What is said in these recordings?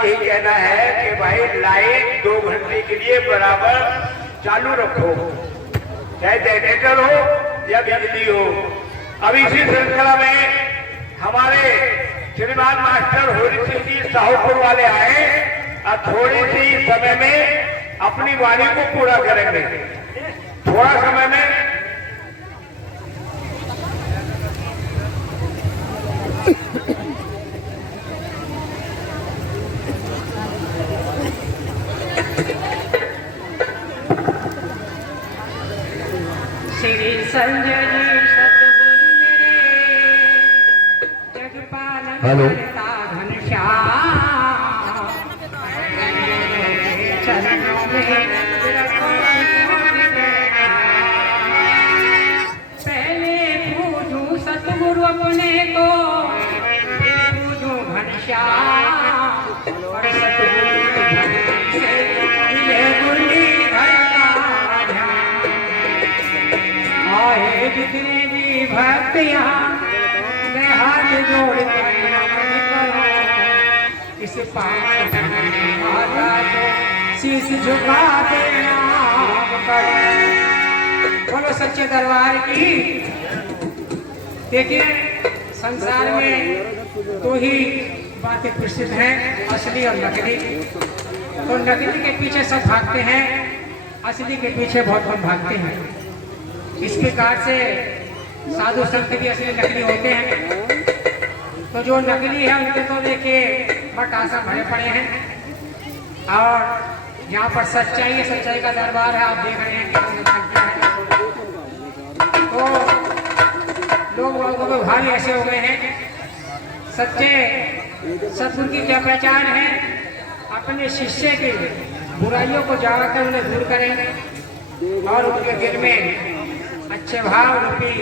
यही कहना है कि भाई लाइट 2 घंटे के लिए बराबर चालू रखो, चाहे जनरेटर हो या बिजली हो। अब इसी श्रृंखला में हमारे श्रीमान मास्टर होली सिंह जी साहूपुर वाले आए और थोड़ी सी समय में अपनी वाणी को पूरा करेंगे। थोड़ा समय में श्री संजय सतगुरु मेरे जगपालन करता घनश्याम चरणों में पहले पूजूं सतगुरु अपने को, पूजूं घनश्याम और सतगुरु जितने भी भक्त यहाँ मैं हाथ जोड़ते नमन करो, इस पावन माता को शीश झुका देना करो। बोलो सच्चे दरबार की। देखिए संसार में दो ही बातें प्रसिद्ध हैं, असली और नकली। तो नकली के पीछे सब भागते हैं, असली के पीछे बहुत कम भागते हैं। इस प्रकार से साधु संत भी असली नकली होते हैं। तो जो नकली है उनके तो देखिए बटासा भरे पड़े हैं, और यहाँ पर सच्चाई है, सच्चाई का दरबार है। आप देख रहे हैं कितनी संख्या है। तो लोग भारी ऐसे हो गए हैं। सच्चे सतगुरु की क्या पहचान है? अपने शिष्य की बुराइयों को जाकर उन्हें दूर करें और उनके दिल में अच्छे भाव रूपी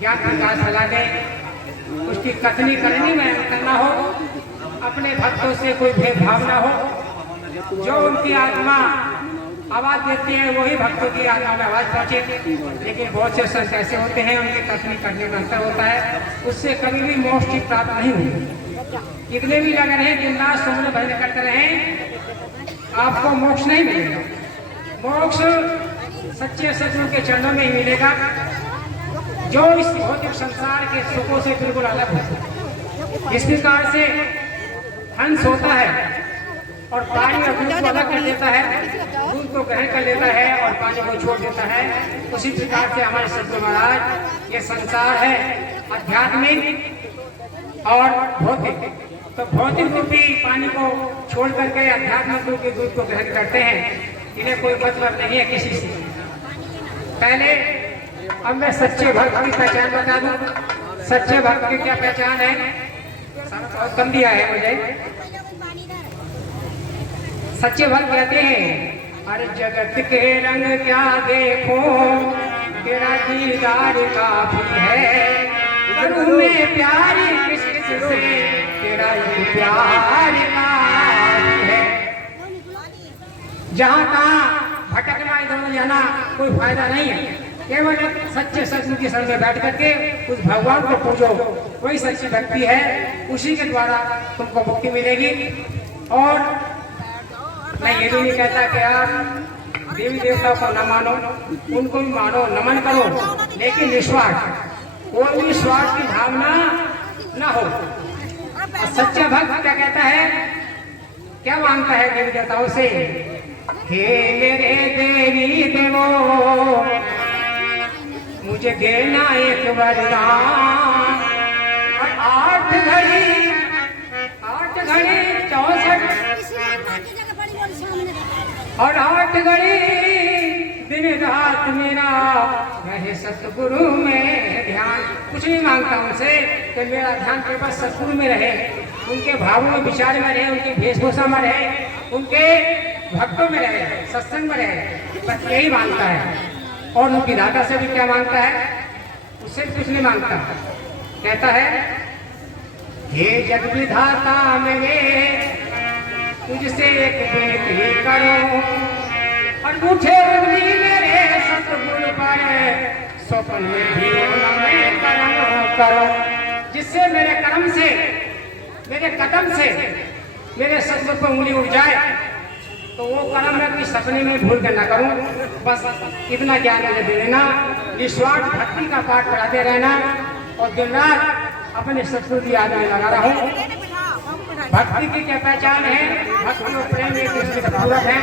ज्ञान प्रकाश फैला दें। उसकी कथनी करनी में करना हो, अपने भक्तों से कोई भेदभाव ना हो। जो उनकी आत्मा आवाज देती है वही भक्तों की आत्मा में आवाज पहुंचे। लेकिन बहुत से संत ऐसे होते हैं, उनकी कथनी करने में अंतर होता है, उससे कभी भी मोक्ष की प्राप्त नहीं होगी। कितने भी लगे रहे दिन रात सुमन भजन करते रहे, आपको मोक्ष नहीं मिलेगा। मोक्ष सच्चे सतगुरु के चरणों में ही मिलेगा, जो इस भौतिक संसार के सुखों से बिल्कुल अलग है। इस प्रकार से हंस होता है और पानी और दूध को अलग कर देता है, दूध को ग्रहण कर लेता है और पानी को छोड़ देता है। उसी प्रकार से हमारे सतगुरु महाराज, ये संसार है आध्यात्मिक और भौतिक। तो भौतिक रूपी पानी को छोड़ करके आध्यात्मिक रूपी दूध को ग्रहण करते हैं। इन्हें कोई मतलब नहीं है किसी से। पहले अब मैं सच्चे भक्त की पहचान बता दूं। सच्चे भक्त की क्या पहचान है? कम दिया है मुझे। सच्चे भक्त कहते हैं, अरे जगत के रंग क्या देखो, तेरा दीदार काफी है। गुरु में प्यार किस किस से, तेरा ही प्यार काफी है। जहाँ कहाँ भटकना इधर जाना कोई फायदा नहीं है। केवल सच्चे सतगुरु के शरण में बैठ करके उस भगवान को पूजो, वही सच्ची भक्ति है। उसी के द्वारा तुमको मुक्ति मिलेगी। और मैं ये भी नहीं कहता कि आप देवी देवता को न मानो, उनको भी मानो, नमन करो, लेकिन निस्वार्थ, कोई भी स्वार्थ की भावना न हो। सच्चा भक्त क्या कहता है, क्या मांगता है देवी देवताओं से? हे मेरे देवी देवो, मुझे देना एक वरदान। और 8 घड़ी 64 और 8 घड़ी दिन रात मेरा रहे सतगुरु में ध्यान। कुछ नहीं मांगता उनसे कि मेरा ध्यान केवल सतगुरु में रहे, उनके भावों में विचार में रहे, उनके वेशभूषा में रहे, उनके भक्तों में रहे, सत्संग में रहे। बस यही मांगता है। और उनकी दाता से भी क्या मांगता है? उससे भी कुछ नहीं मांगता। कहता है, हे जग विधाता मेरे, तुझसे एक विनती करो, और मुझे उंगली मेरे सतगुरु पर स्वप्न में भी नमन करो, जिससे मेरे कर्म से, मेरे कदम से मेरे सतगुरु पर उंगली उठ जाए तो वो कर्म मैं कोई सपने में भूल कर ना करूं। बस इतना ज्ञान मुझे दे देना, निस्वार्थ भक्ति का पाठ पढ़ाते रहना और दिन रात अपने सतगुरु की याद में लगा रहा हूं। भक्ति की क्या पहचान है? भक्ति और प्रेम एक दूसरे का पूरक है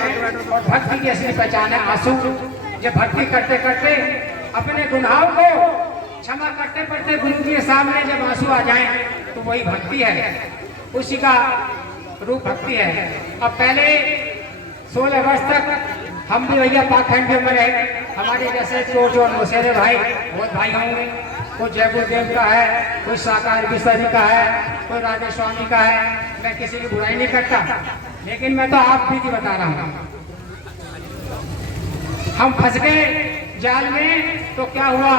और भक्ति की असली पहचान है आंसू। जब भक्ति करते करते अपने गुनाहों को क्षमा करते करते गुरु के सामने जब आंसू आ जाएं तो वही भक्ति है, उसी का रूप भक्ति है। अब पहले 16 वर्ष तक हम भी भैया पाखंडियों में रहे। हमारे जैसे चोर चोर मुसेरे भाई बहुत भाई होंगे, कोई जयपुर देव का है, कोई साकार बिस्तारी का है, कोई राधे स्वामी का है। मैं किसी की बुराई नहीं करता, लेकिन मैं तो आप भी बता रहा हूँ। हम फंस गए जाल में तो क्या हुआ,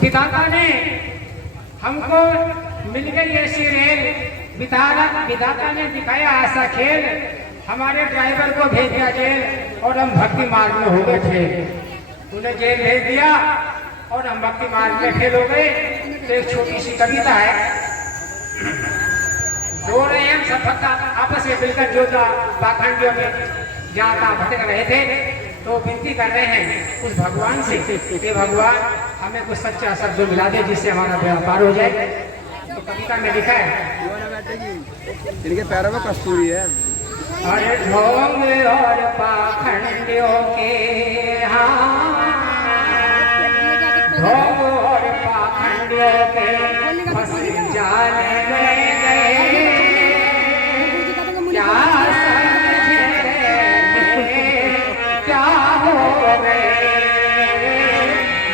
विधाता ने हमको मिल गई ऐसी रेल, विधाता ने दिखाया ऐसा खेल, हमारे ड्राइवर को भेज दिया जेल और हम भक्ति मार्ग में हो गए फेल। उन्हें जेल भेज दिया और हम भक्ति मार्ग में फेल हो गए। तो एक छोटी सी कविता है, रो रहे हैं हम सब आपस में मिलकर जो पाखंडियों में जाता भटक रहे थे, तो विनती कर रहे हैं उस भगवान से कि भगवान हमें कुछ सच्चा शब्द मिला दे जिससे हमारा व्यापार हो जाए। तो कविता में लिखा है, इनके पैरों में कस्तूरी है। अरे ढोंग और पाखंडियों के ढोंग और पाखंडियों के फंस जाने में गए, क्या समझे क्या हो गए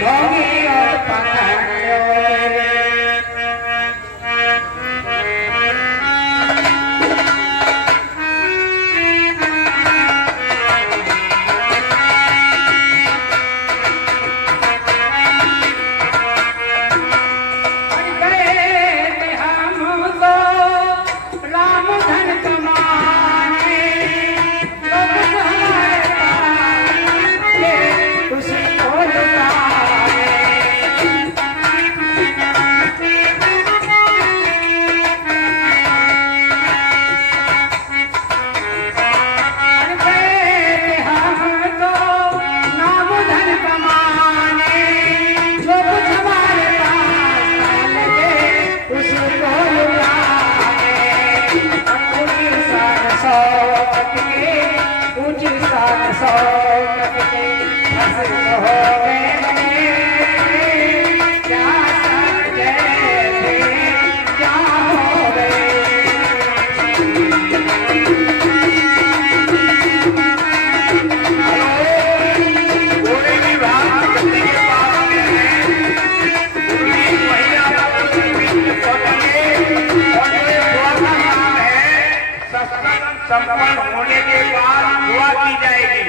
ढोंगी और पाखंडियों के। संपन्न होने के बाद दुआ की जाएगी,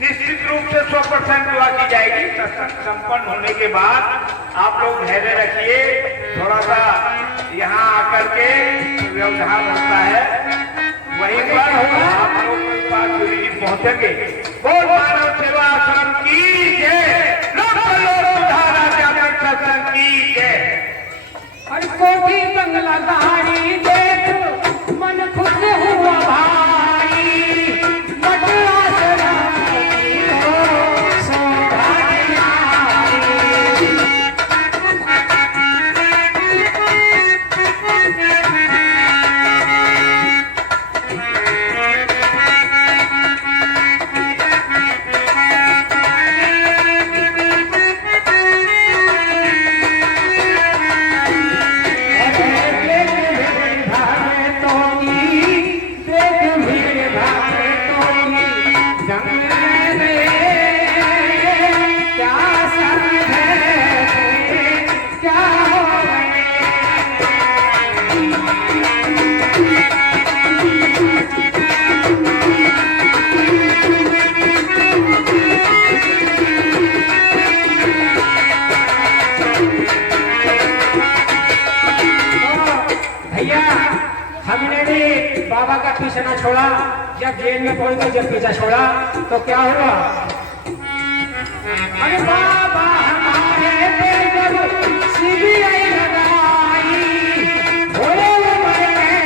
निश्चित रूप से 100% दुआ की जाएगी। सत्संग संपन्न होने के बाद आप लोग धैर्य रखिए, थोड़ा सा यहाँ आकर के व्यवधान होता है, वहीं पर आप लोग के पास गुरु जी पहुंचेंगे। बोल मानव सेवा आश्रम की जय, लोक सुधारा जागरण सत्संग की जय। और कोठी बंगला गाड़ी देख मन खुश हुआ भाई, बटला सराती हो सौभाग्यशाली। बाबा का पीछा ना छोड़ा, जब जेल में पहुंच गए, जब पीछा छोड़ा तो क्या हुआ? अरे बाबा हमारे पे जब CBI लगाई, भोले मर गए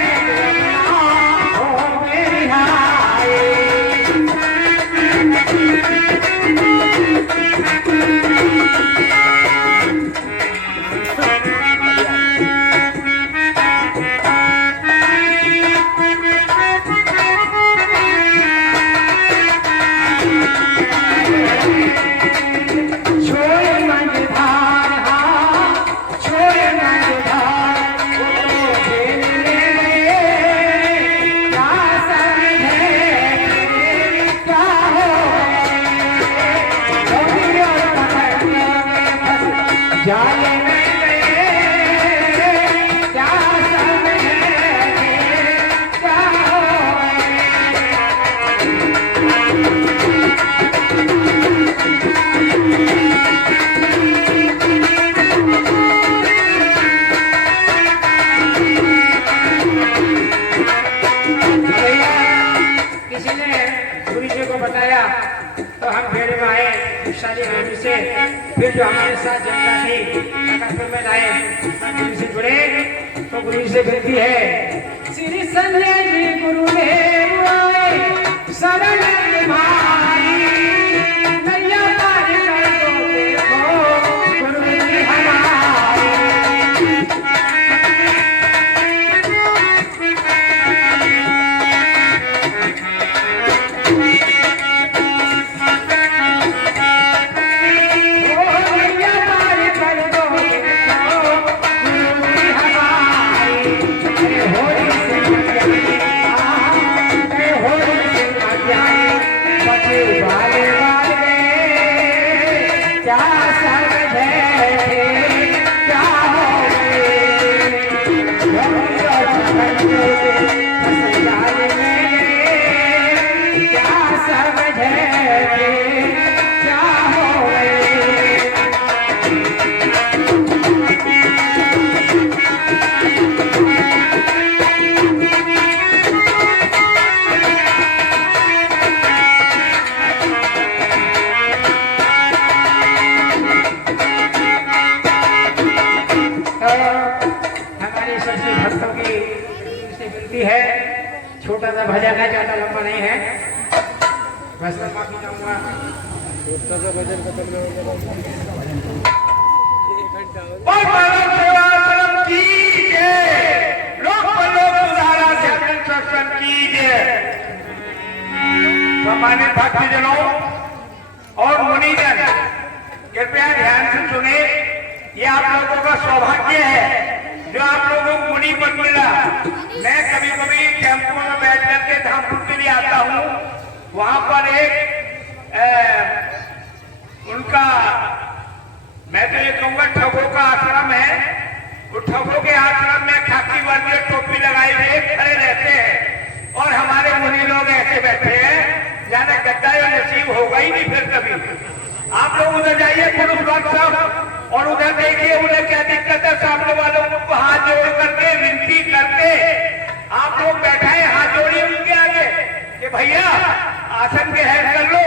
शक्तिशाली गुरु से फिर जो हमारे साथ जनता थी अकबर में लाए, गुरु से जुड़े तो गुरु से विनती है, श्री संजय जी गुरुदेव आए शरण तुम्हारी, नैया पार कर दो देखो गुरु जी हमारी। है छोटा सा भजन है, ज्यादा लंबा नहीं है, बस माफी चाहूंगा। छोटा सा भजन खत्म हो गया। सम्मानित भक्तजनों और मुनिजन कृपया ध्यान से सुने, ये आप लोगों का सौभाग्य है जो आप लोगों को मुनि पद मिला। मैं कभी कभी टेम्पो में बैठ करके धामपुर के लिए आता हूँ, वहां पर एक उनका मैं तो ये कहूँगा ठगों का आश्रम है। वो ठगों के आश्रम में खाकी वर्दी टोपी लगाए हुए खड़े रहते हैं और हमारे मुनि लोग ऐसे बैठे हैं जाने गद्दा या नसीब होगा ही नहीं फिर कभी। आप लोग उधर जाइए पुरुष वर्ग सब और उधर देखिए उन्हें क्या दिक्कत है। सामने वालों को हाथ जोड़ करके विनती करके आप लोग बैठाए, हाथ जोड़िए उनके आगे कि भैया आसन के हेल्प कर लो।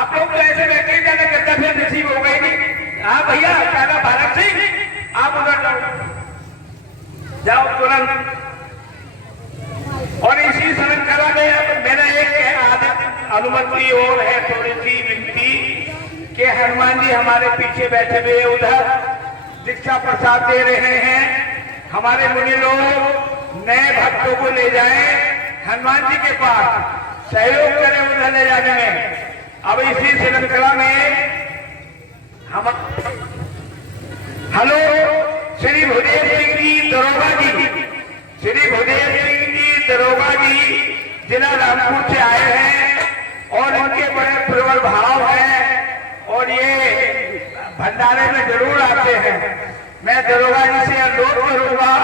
आप लोग तो ऐसे बैठे जाने गद्दा फिर नसीब होगा ही नहीं। हाँ भैया कहना भारत सिंह आप उधर जाओ तुरंत। और इसी श्रृंखला में मेरा एक अनुमति और है, थोड़ी सी विनती कि हनुमान जी हमारे पीछे बैठे हुए उधर दीक्षा प्रसाद दे रहे हैं। हमारे मुनि लोग नए भक्तों को ले जाएं हनुमान जी के पास, सहयोग करें उधर ले जाने में। अब इसी श्रृंखला में हम हेलो श्री भूदेव सिंह जी दरोगा जी, श्री भूदेव सिंह जी दरोगा जी जिला रामपुर से आए हैं और इनके बड़े प्रबल भाव हैं और ये भंडारे में जरूर आते हैं। मैं दरोगा जी से अनुरोध करूंगा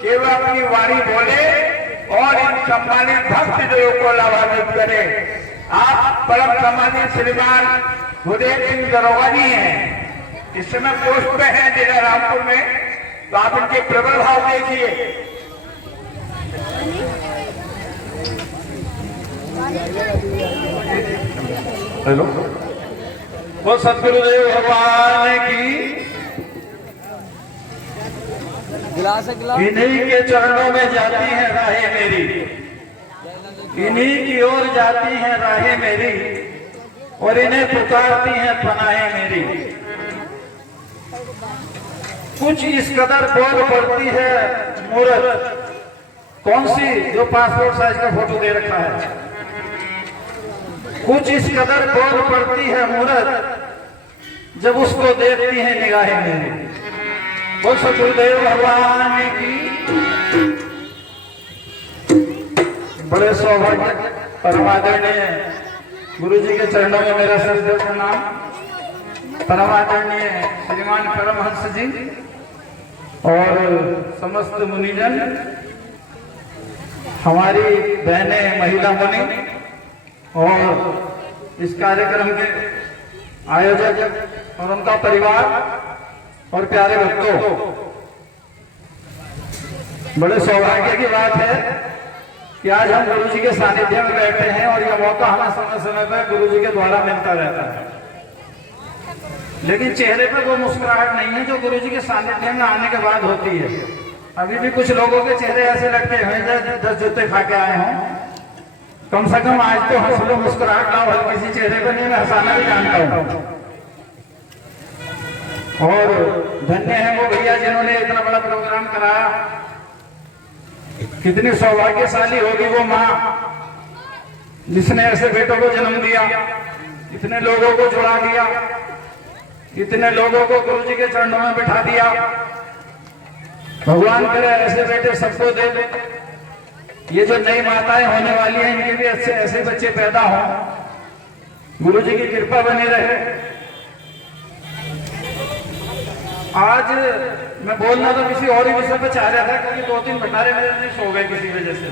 कि वह अपनी वाणी बोले और इन सम्मानित भक्तजनों को लाभान्वित करें। आप परम सम्मानित श्रीमान भूदेव सिंह दरोगा जी हैं, इस समय पोस्ट पे हैं जिला रामपुर में, तो आप इनके प्रबल भाव देखिए। हेलो, वो सतगुरुदेव भगवान की गिलास है गिलास। इन्हीं के चरणों में जाती है राहें मेरी, इन्हीं की ओर जाती है राहें मेरी और इन्हें पुकारती हैं पनाहें मेरी। कुछ इस कदर बोल पड़ती है मूरत, कौन सी जो पासपोर्ट साइज का फोटो दे रखा है। कुछ इस कदर बोल पड़ती है मूरत जब उसको देखती है निगाहें मेरी। बोल सतगुरुदेव भगवान की। बड़े सौभाग्य परमादरणीय गुरु जी के चरणों में मेरा सिर प्रणाम। परमादरणीय श्रीमान परमहंस जी और समस्त मुनिजन, हमारी बहनें महिला मुनि और इस कार्यक्रम के आयोजक और उनका परिवार और प्यारे भक्तों, बड़े सौभाग्य की बात है कि आज हम गुरु जी के सानिध्य में बैठे हैं और यह मौका हमें समय समय पर गुरु जी के द्वारा मिलता रहता है। लेकिन चेहरे पर वो मुस्कुराहट नहीं है जो गुरु जी के सानिध्य में आने के बाद होती है। अभी भी कुछ लोगों के चेहरे ऐसे लगते हैं जैसे 10 जूते खा के आए हों। कम से कम आज तो हंस लो, मुस्कुराहट लाओ, हर किसी चेहरे पर। नहीं, मैं हंसाना भी जानता हूँ। और धन्य है वो भैया जिन्होंने इतना बड़ा प्रोग्राम कराया। कितनी सौभाग्यशाली होगी वो माँ जिसने ऐसे बेटों को जन्म दिया, इतने लोगों को जुड़ा दिया, इतने लोगों को गुरु जी के चरणों में बिठा दिया। भगवान करे ऐसे बेटे सबको दे दे। ये जो नई माताएं होने वाली हैं इनके भी अच्छे ऐसे बच्चे पैदा हों, गुरु जी की कृपा बनी रहे। आज मैं बोलना तो किसी और ही विषय पे चाह रहा था, क्योंकि 2-3 भंडारे मेरे नहीं सो गए किसी वजह से।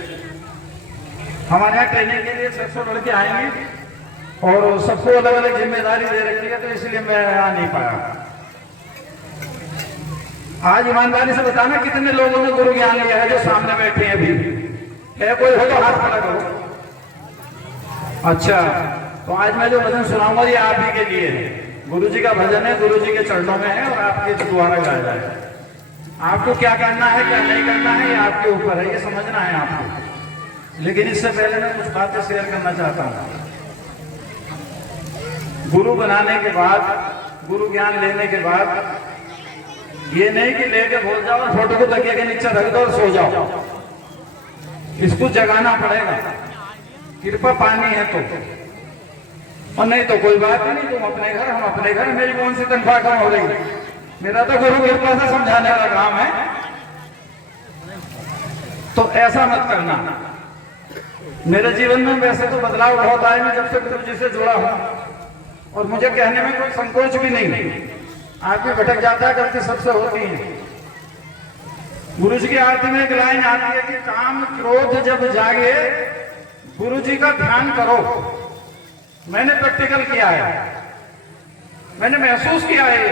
हमारे यहाँ ट्रेनिंग के लिए 600 लड़के आएंगे और सबको अलग अलग जिम्मेदारी दे रखी है, तो इसलिए मैं आ नहीं पाया। आज ईमानदारी से बताना कितने लोगों ने गुरु ज्ञान लिया है जो सामने बैठे हैं। अभी है कोई हो तो हाथ खड़ा करो। अच्छा, तो आज मैं जो भजन सुनाऊंगा ये आप ही के लिए है। गुरु जी का भजन है, गुरु जी के चरणों में है और आपके द्वारा गाया जाए। आपको क्या करना है क्या नहीं करना है ये आपके ऊपर है, ये समझना है आपको। लेकिन इससे पहले मैं कुछ बातें शेयर करना चाहता हूँ। गुरु बनाने के बाद, गुरु ज्ञान लेने के बाद ये नहीं कि लेके भूल जाओ और फोटो को तकिए के नीचे रख दो और सो जाओ। इसको जगाना पड़ेगा। कृपा पानी है तो, और नहीं तो कोई बात नहीं। तुम अपने घर, हम अपने घर। मेरी कौन सी तनख्वाह कम हो रही? मेरा तो गुरु कृपा से समझाने का काम है। तो ऐसा मत करना। मेरे जीवन में वैसे तो बदलाव बहुत आए, मैं जब से गुरु जी से जुड़ा हूं, और मुझे कहने में कोई संकोच भी नहीं। आदमी भटक जाता है, गलती सबसे होती है। गुरु जी की आरती में एक लाइन आती है कि काम क्रोध जब जागे गुरु जी का ध्यान करो। मैंने प्रैक्टिकल किया है, मैंने महसूस किया है।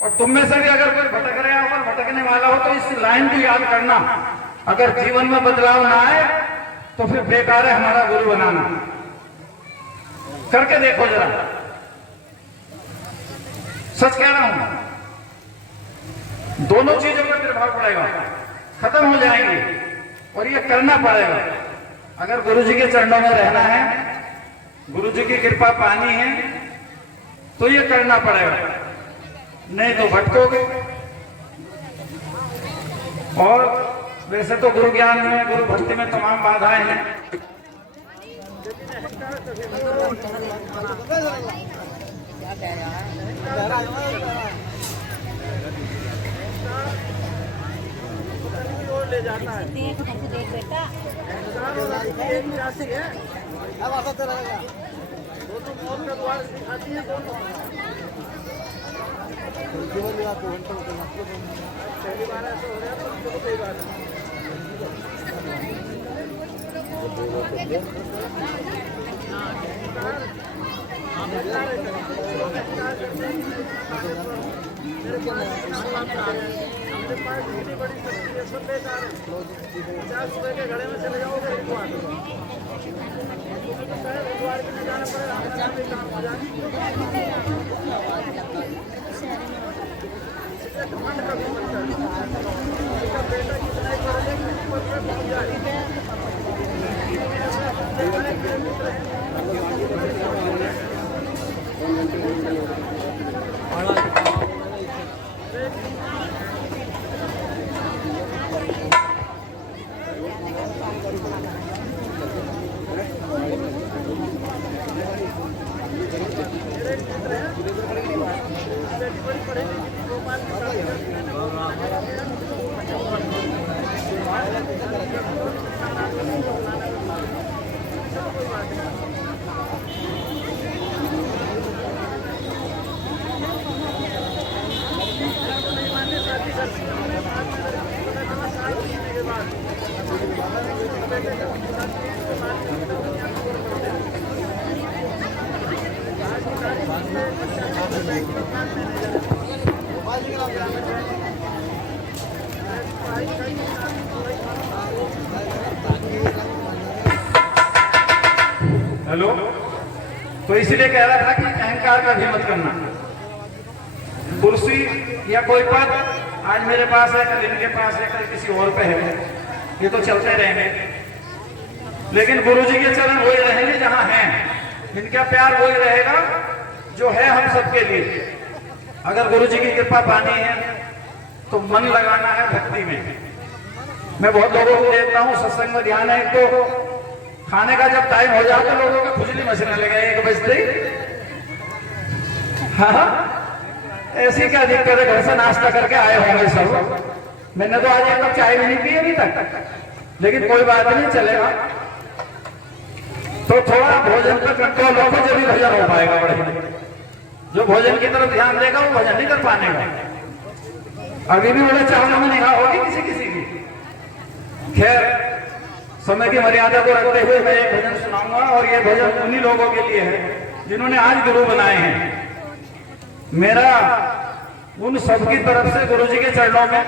और तुम में से भी अगर कोई भटक रहा हो और भटकने वाला हो तो इस लाइन को याद करना। अगर जीवन में बदलाव ना आए तो फिर बेकार है हमारा गुरु बनाना। करके देखो जरा, सच कह रहा हूं। दोनों चीजों पर प्रभाव पड़ेगा, खत्म हो जाएंगे, और ये करना पड़ेगा। अगर गुरु जी के चरणों में रहना है, गुरु जी की कृपा पानी है, तो ये करना पड़ेगा, नहीं तो भटकोगे। और वैसे तो गुरु ज्ञान में, गुरु भक्ति में तमाम बाधाएं हैं। ले जाता है। देख बेटा, अब आता तेरा दोनों मौत का द्वार दिखाती है। दोनों पहली बार ऐसा हो रहा है तो कोई बात नहीं। हमारे पास इतनी बड़ी शक्ति है, सब बेकार है। 50 रुपए के घड़े में चले जाओगे हरिद्वार, हरिद्वार भी नहीं जाना पड़ेगा। हमें यहाँ पे काम हो जाए। घमंड का भी बनता है। बेटा कितना ही पढ़ ले पहुंच जाए। हेलो, तो इसीलिए कह रहा था कि अहंकार का भी मत करना। कुर्सी या कोई पद आज मेरे पास है, कल इनके पास है, कल किसी और पे है, ये तो चलते रहेंगे। लेकिन गुरु जी के चरण वही रहेंगे जहां हैं, इनका प्यार वही रहेगा जो है हम सबके लिए। अगर गुरु जी की कृपा पानी है तो मन लगाना है भक्ति में। मैं बहुत लोगों को देखता हूँ सत्संग में ध्यान है, तो खाने का जब टाइम हो जाए तो लोगों का खुजली मचने लगे 1 बजते ही। हाँ, ऐसी क्या दिक्कत है, घर से नाश्ता करके आए होंगे सब। मैंने तो आज 1 कप चाय भी नहीं पी अभी तक, लेकिन कोई बात नहीं, चलेगा। तो थोड़ा भोजन पर कंट्रोल हो तो जब भी भजन हो पाएगा। बड़े जो भोजन की तरफ ध्यान देगा वो भजन नहीं कर पाएगा। अभी भी बड़े चावलों में निगाह होगी किसी किसी की। खैर, समय की मर्यादा को रखते हुए मैं एक भजन सुनाऊंगा, और ये भजन उन्हीं लोगों के लिए है जिन्होंने आज गुरु बनाए हैं। मेरा उन सबकी तरफ से गुरु जी के चरणों में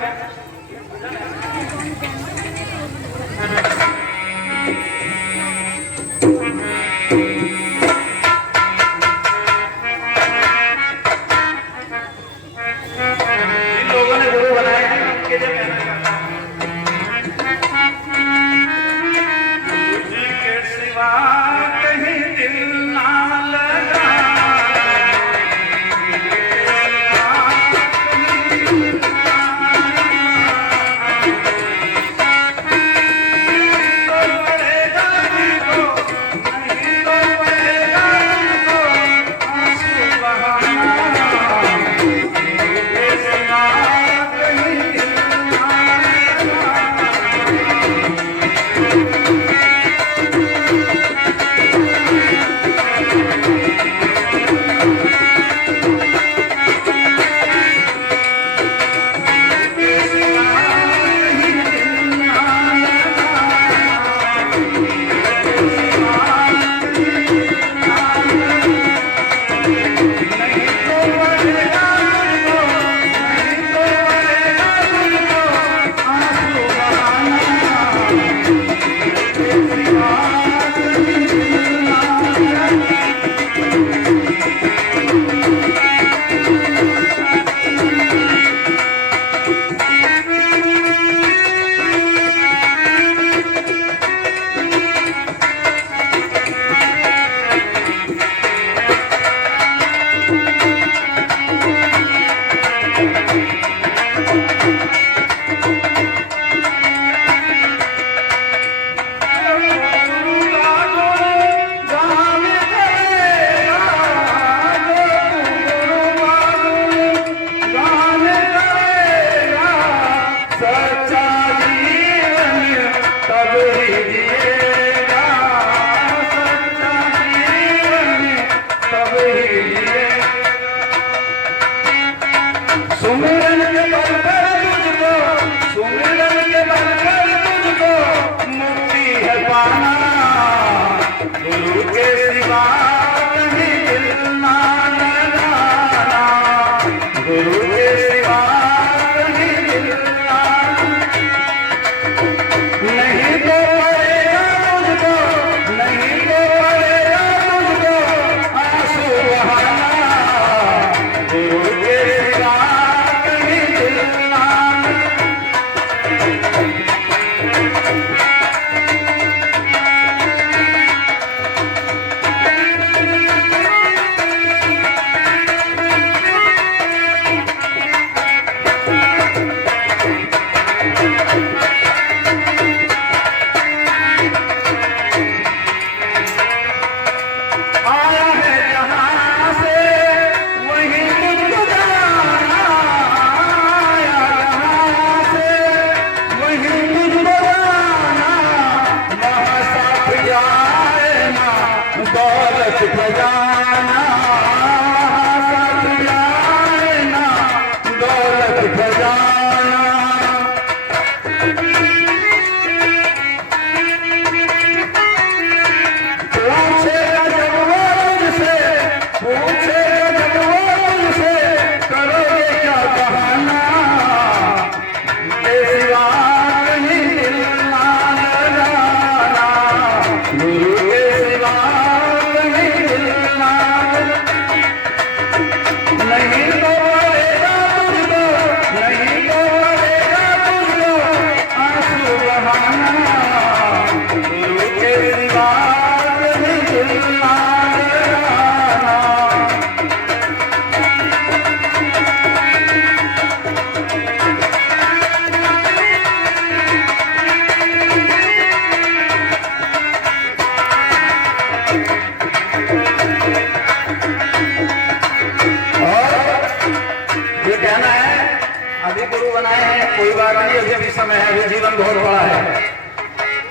गुरु बनाए हैं, कोई बात नहीं, अभी अभी समय है, अभी जीवन बहुत बड़ा है,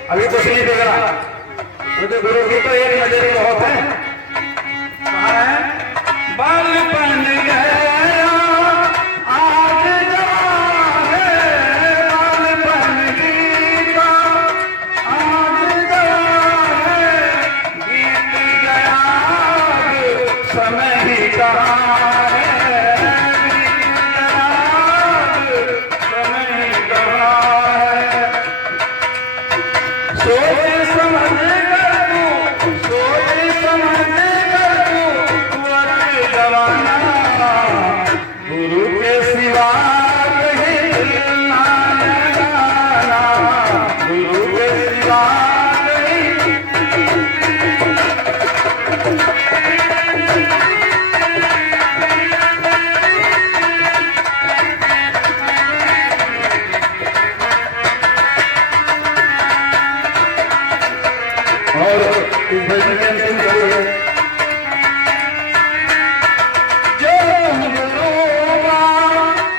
अभी कुछ नहीं बिगड़ा, क्योंकि गुरु की तो एक नजर ही बहुत है। कहाँ है? बालपन गया आज जवान है, बालपन गीता आज जवान है, बीत गया समय ही कहाँ है, बीत गया समय ही कहाँ है। सोच समझ कर तू वक्त गवाना, गुरु के सिवा कहीं दिल ना लगाना, गुरु के सिवा कहीं। और इस भजन के अंतिम कड़ी है, जो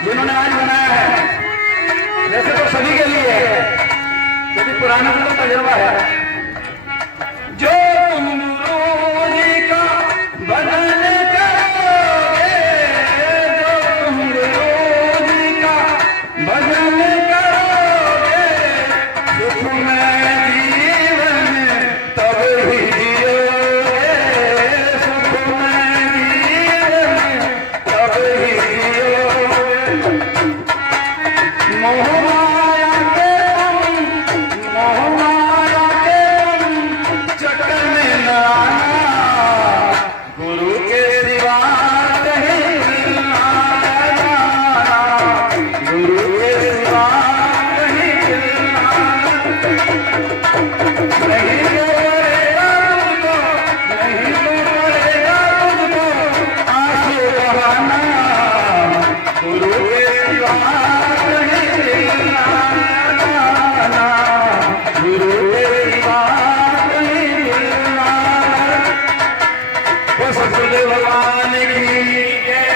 जिन्होंने आज बनाया है, वैसे तो सभी के लिए है, क्योंकि पुराना तो तजुर्बा है। जो तुम गुरु जी का भजन करोगे, जो तुम गुरु जी का भजन करोगे, सुख में जीवन तब ही जियोगे, सुख में जीवन तब ही जियोगे। मोह माया के चक्कर में न आना, गुरु के सिवा कहीं दिल ना लगाना, गुरु के सिवा कहीं दिल ना लगाना। नहीं तो पड़ेगा तुझको, नहीं तो पड़ेगा तुझको आंसू बहाना, गुरु के सिवा कहीं दिल ना लगाना, गुरु के सिवा कहीं दिल ना लगाना। बस सदगुरु भगवान की जय।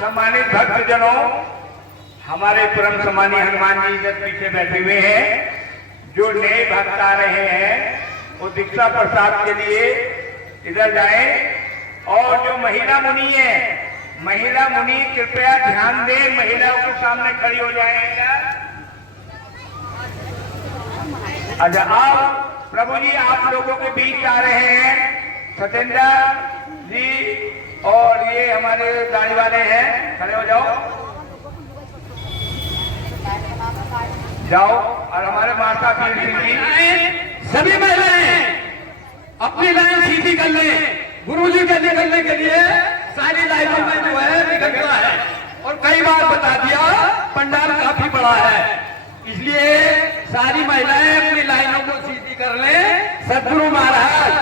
सम्मानित भक्तजनों, हमारे परम सम्मानीय हनुमान जी इधर पीछे बैठे हुए हैं। जो नए भक्त आ रहे हैं वो दीक्षा प्रसाद के लिए इधर जाएं, और जो महिला मुनि है, महिला मुनि कृपया ध्यान दें, महिलाओं के सामने खड़ी हो जाएंगे। अच्छा, आप प्रभु जी आप लोगों के बीच आ रहे हैं, सत्येंद्र जी और ये हमारे दाढ़ी वाले हैं, खड़े हो जाओ जाओ। और हमारे माता पीर सिंह जी, सभी महिलाएं अपनी लाइन सीधी कर लें। गुरुजी के निकलने के लिए सारी लाइनों में जो है निकलना है, और कई बार बता दिया पंडाल काफी बड़ा है, इसलिए सारी महिलाएं अपनी लाइनों को सीधी कर लें। सदगुरु महाराज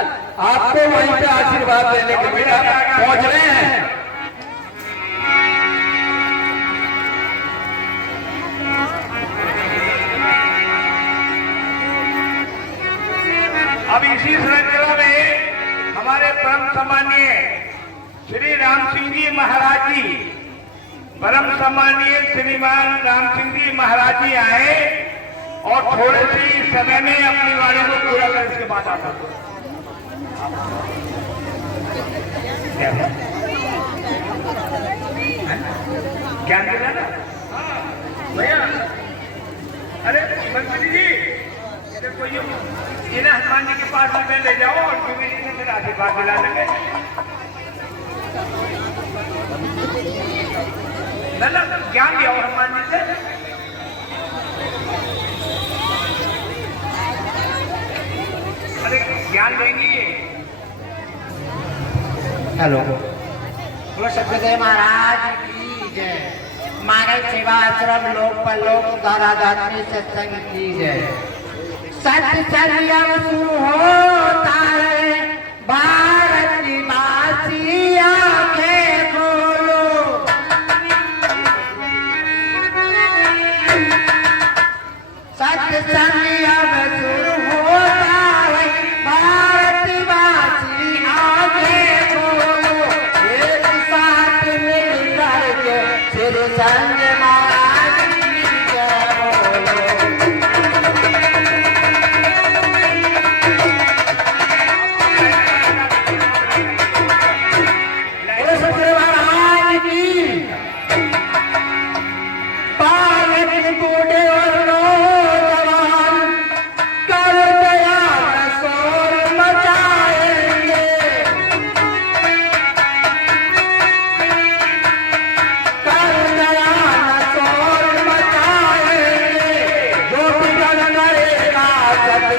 आपको वहीं पे आशीर्वाद देने के लिए पहुंच रहे हैं। अब इसी श्रृंखला में हमारे परम सम्मानीय श्री राम सिंह जी महाराज जी, परम सम्मानीय श्रीमान राम सिंह जी महाराज जी आए और थोड़े से समय में अपनी वाणी को पूरा कर इसके बाद आता ज्ञान देना ना भैया। अरे मंत्री जी, कोई इन्हें हनुमान जी के पास में ले जाओ और तुम्हें जी से फिर आशीर्वाद दिला देंगे। ना ज्ञान दिया हनुमान जी से। अरे ज्ञान देंगी ये। हेलो, बोलो सत्यदेव महाराज की जय। मानव सेवा आश्रम लोक पर लोक धाराधात्री सत्संग की जय। सत्य संयम होता है भारत निवासी, आंखें खोलो। सत्य संयम होता है भारत निवासी, आंखें खोलो। एक साथ मिलकर के श्री संग मारा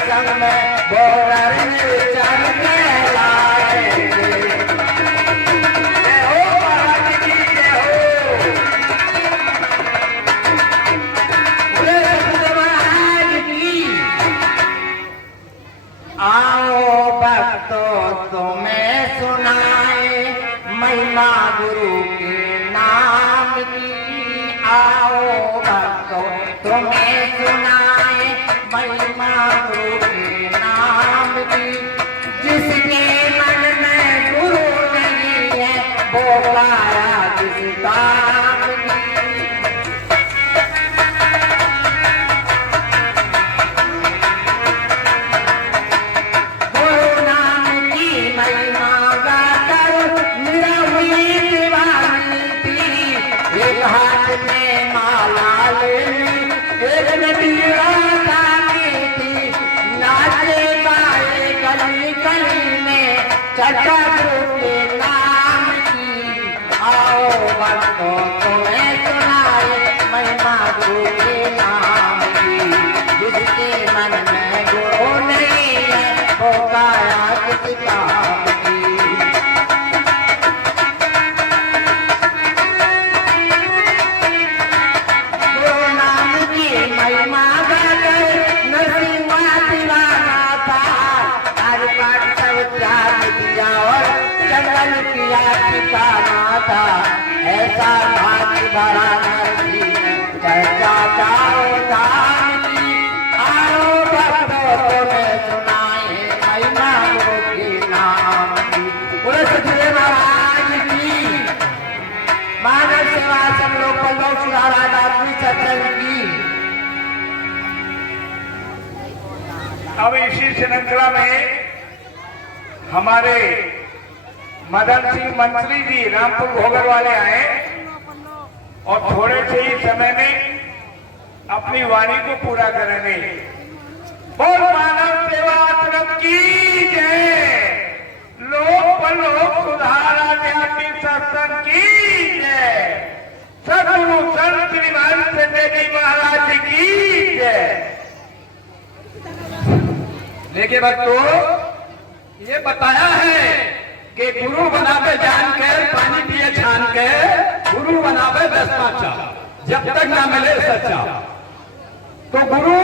संग में बोलर निर्जन कहलाएंगे। जय हो महाराज की जय हो। बोले सतगुरु महाराज की। आओ भक्तों तुम्हें सुनाए महिमा गुरु के नाम की। आओ भक्तों तुम्हें सुनाए महिमा गुरु के नाम की। जिसके मन में गुरु नहीं है वो पाया किस काम की। गुरु नाम की महिमा गाकर मेरा हुई दीवानी थी। एक हाथ में माला लेनी एक नदिया तानी थी। नाचे गाए गली गली में चर्चा गुरु के नाम की। आओ भक्तों तुम्हें सुनाए महिमा गुरु के नाम की। जिसके मन में गुरु नहीं है वो काया किसी काम की। गुरु नाम की महिमा गाकर नरसिंहा दीवाना था। हरिपाठ सब त्याग दिया और जंगल किया ठिकाना था। ऐसा भाग्य भरा नरसिंह चर्चा चारों धाम की। आओ भक्तों तुम्हें सुनाए महिमा गुरु के नाम की। बोले सतगुरु महाराज की। मानव सेवा सब लोग पर लोग सुधारा दात्री सत्संग की। अब इसी श्रृंखला में हमारे मदन सिंह मंत्री जी रामपुर भोगर वाले आए और थोड़े से ही समय में अपनी वाणी को पूरा करेंगे। बोल मानव सेवा आश्रम की जय। लोक पर लोक सुधार आध्यात्मिक सत्संग की जय। सदगुरु संत श्रीमान संजय जी महाराज की जय। देखिए भक्तों, ये बताया है कि गुरु बनावे जान के पानी पिए छान के। गुरु बनावे दसमाचा जब तक ना मिले सच्चा। तो गुरु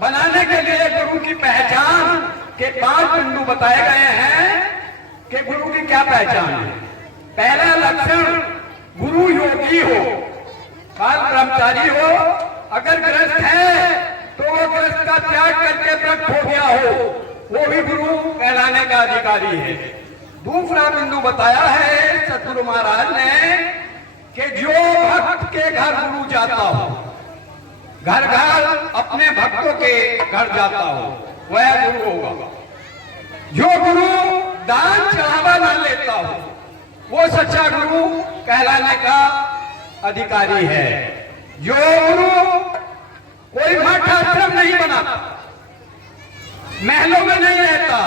बनाने के लिए गुरु की पहचान के 5 बिंदु बताए गए हैं कि गुरु की क्या पहचान है। पहला लक्षण, गुरु योगी हो, बाल ब्रह्मचारी हो। अगर गृहस्थ है तो वो गृहस्थ का त्याग करके व्रत हो गया हो, वो भी गुरु कहलाने का अधिकारी है। दूसरा बिंदु बताया है सतगुरु महाराज ने कि जो भक्त के घर गुरु जाता हो, घर घर अपने भक्तों के घर जाता हो, वह गुरु होगा। जो गुरु दान चढ़ावा न लेता हो वो सच्चा गुरु कहलाने का अधिकारी है। जो गुरु कोई मठ आश्रम नहीं बनाता, महलों में नहीं रहता,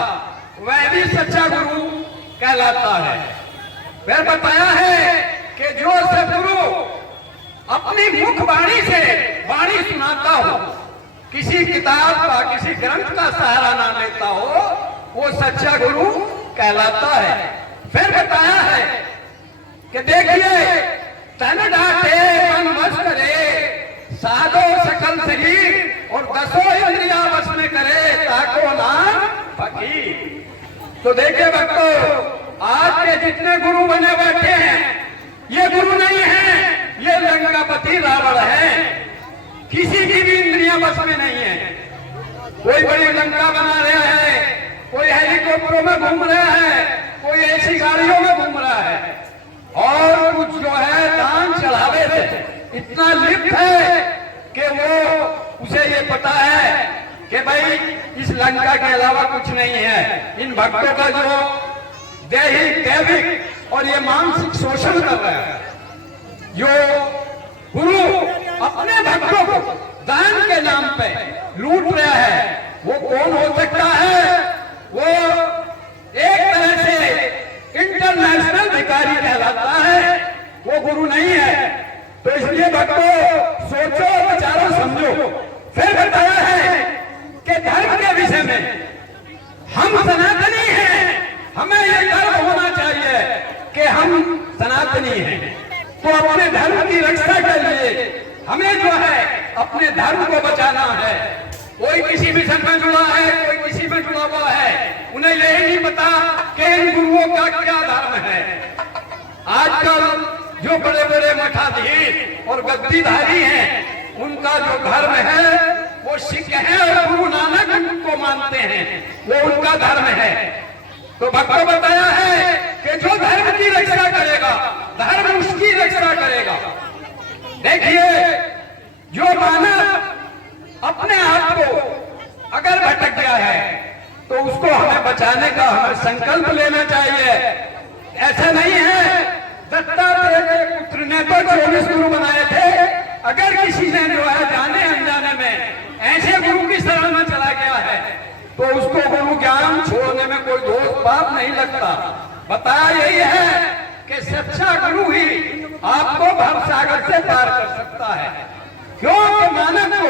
वह भी सच्चा गुरु कहलाता है। फिर बताया है कि जो सदगुरु अपनी मुख वाणी से वाणी सुनाता हो, किसी किताब का किसी ग्रंथ का सहारा ना लेता हो, वो सच्चा गुरु कहलाता है। फिर बताया है कि देखिए, तन डाटे मन वश करे, साधो सकल शरीर और 10 इंद्रिया वश में करे, ताको नाम फकीर। तो देखिए भक्तों, आज के जितने गुरु बने बैठे हैं, ये गुरु नहीं है, ये लंकापति रावण है। किसी की भी इंद्रियां बस में नहीं है। कोई बड़ी लंका बना रहा है, कोई हेलीकॉप्टरों में घूम रहा है, कोई ऐसी गाड़ियों में घूम रहा है, और कुछ जो है दान चढ़ावे से इतना लिप्त है कि वो उसे ये पता है कि भाई इस लंका के अलावा कुछ नहीं है। इन भक्तों का जो दैहिक दैविक और ये मानसिक शोषण कर रहा है, जो गुरु अपने भक्तों को दान के नाम पे लूट रहा है, वो कौन हो सकता है? वो एक तरह से इंटरनेशनल भिखारी कहलाता है, वो गुरु नहीं है। तो इसलिए भक्तों, सोचो, विचारो, समझो। फिर बताया है कि धर्म के विषय हम सनातनी हैं, हमें ये गर्व होना चाहिए कि हम सनातनी हैं। तो अपने धर्म की रक्षा के लिए हमें जो है अपने धर्म को बचाना है। कोई किसी मिशन में जुड़ा है, कोई किसी में जुड़ा हुआ है, उन्हें यही नहीं पता कि इन गुरुओं का क्या धर्म है। आजकल जो बड़े बड़े मठाधीश और गद्दीधारी हैं, उनका जो धर्म है वो सिख है और गुरु नानक को मानते हैं, वो उनका धर्म है। तो भक्तों बताया है कि जो धर्म की रक्षा करेगा, धर्म उसकी रक्षा करेगा। देखिए, जो मानव अपने आप को अगर भटक गया है तो उसको हमें बचाने का हमें संकल्प लेना चाहिए। ऐसा नहीं है, दत्तात्रेय के पुत्र ने तो 24 गुरु बनाए थे। अगर किसी ने जो है जाने अनजाने में ऐसे गुरु की शरण में चला गया है तो उसको गुरु ज्ञान छोड़ने में कोई दोष पाप नहीं लगता। बताया यही है कि सच्चा गुरु ही आपको भवसागर से पार कर सकता है। क्योंकि मानव को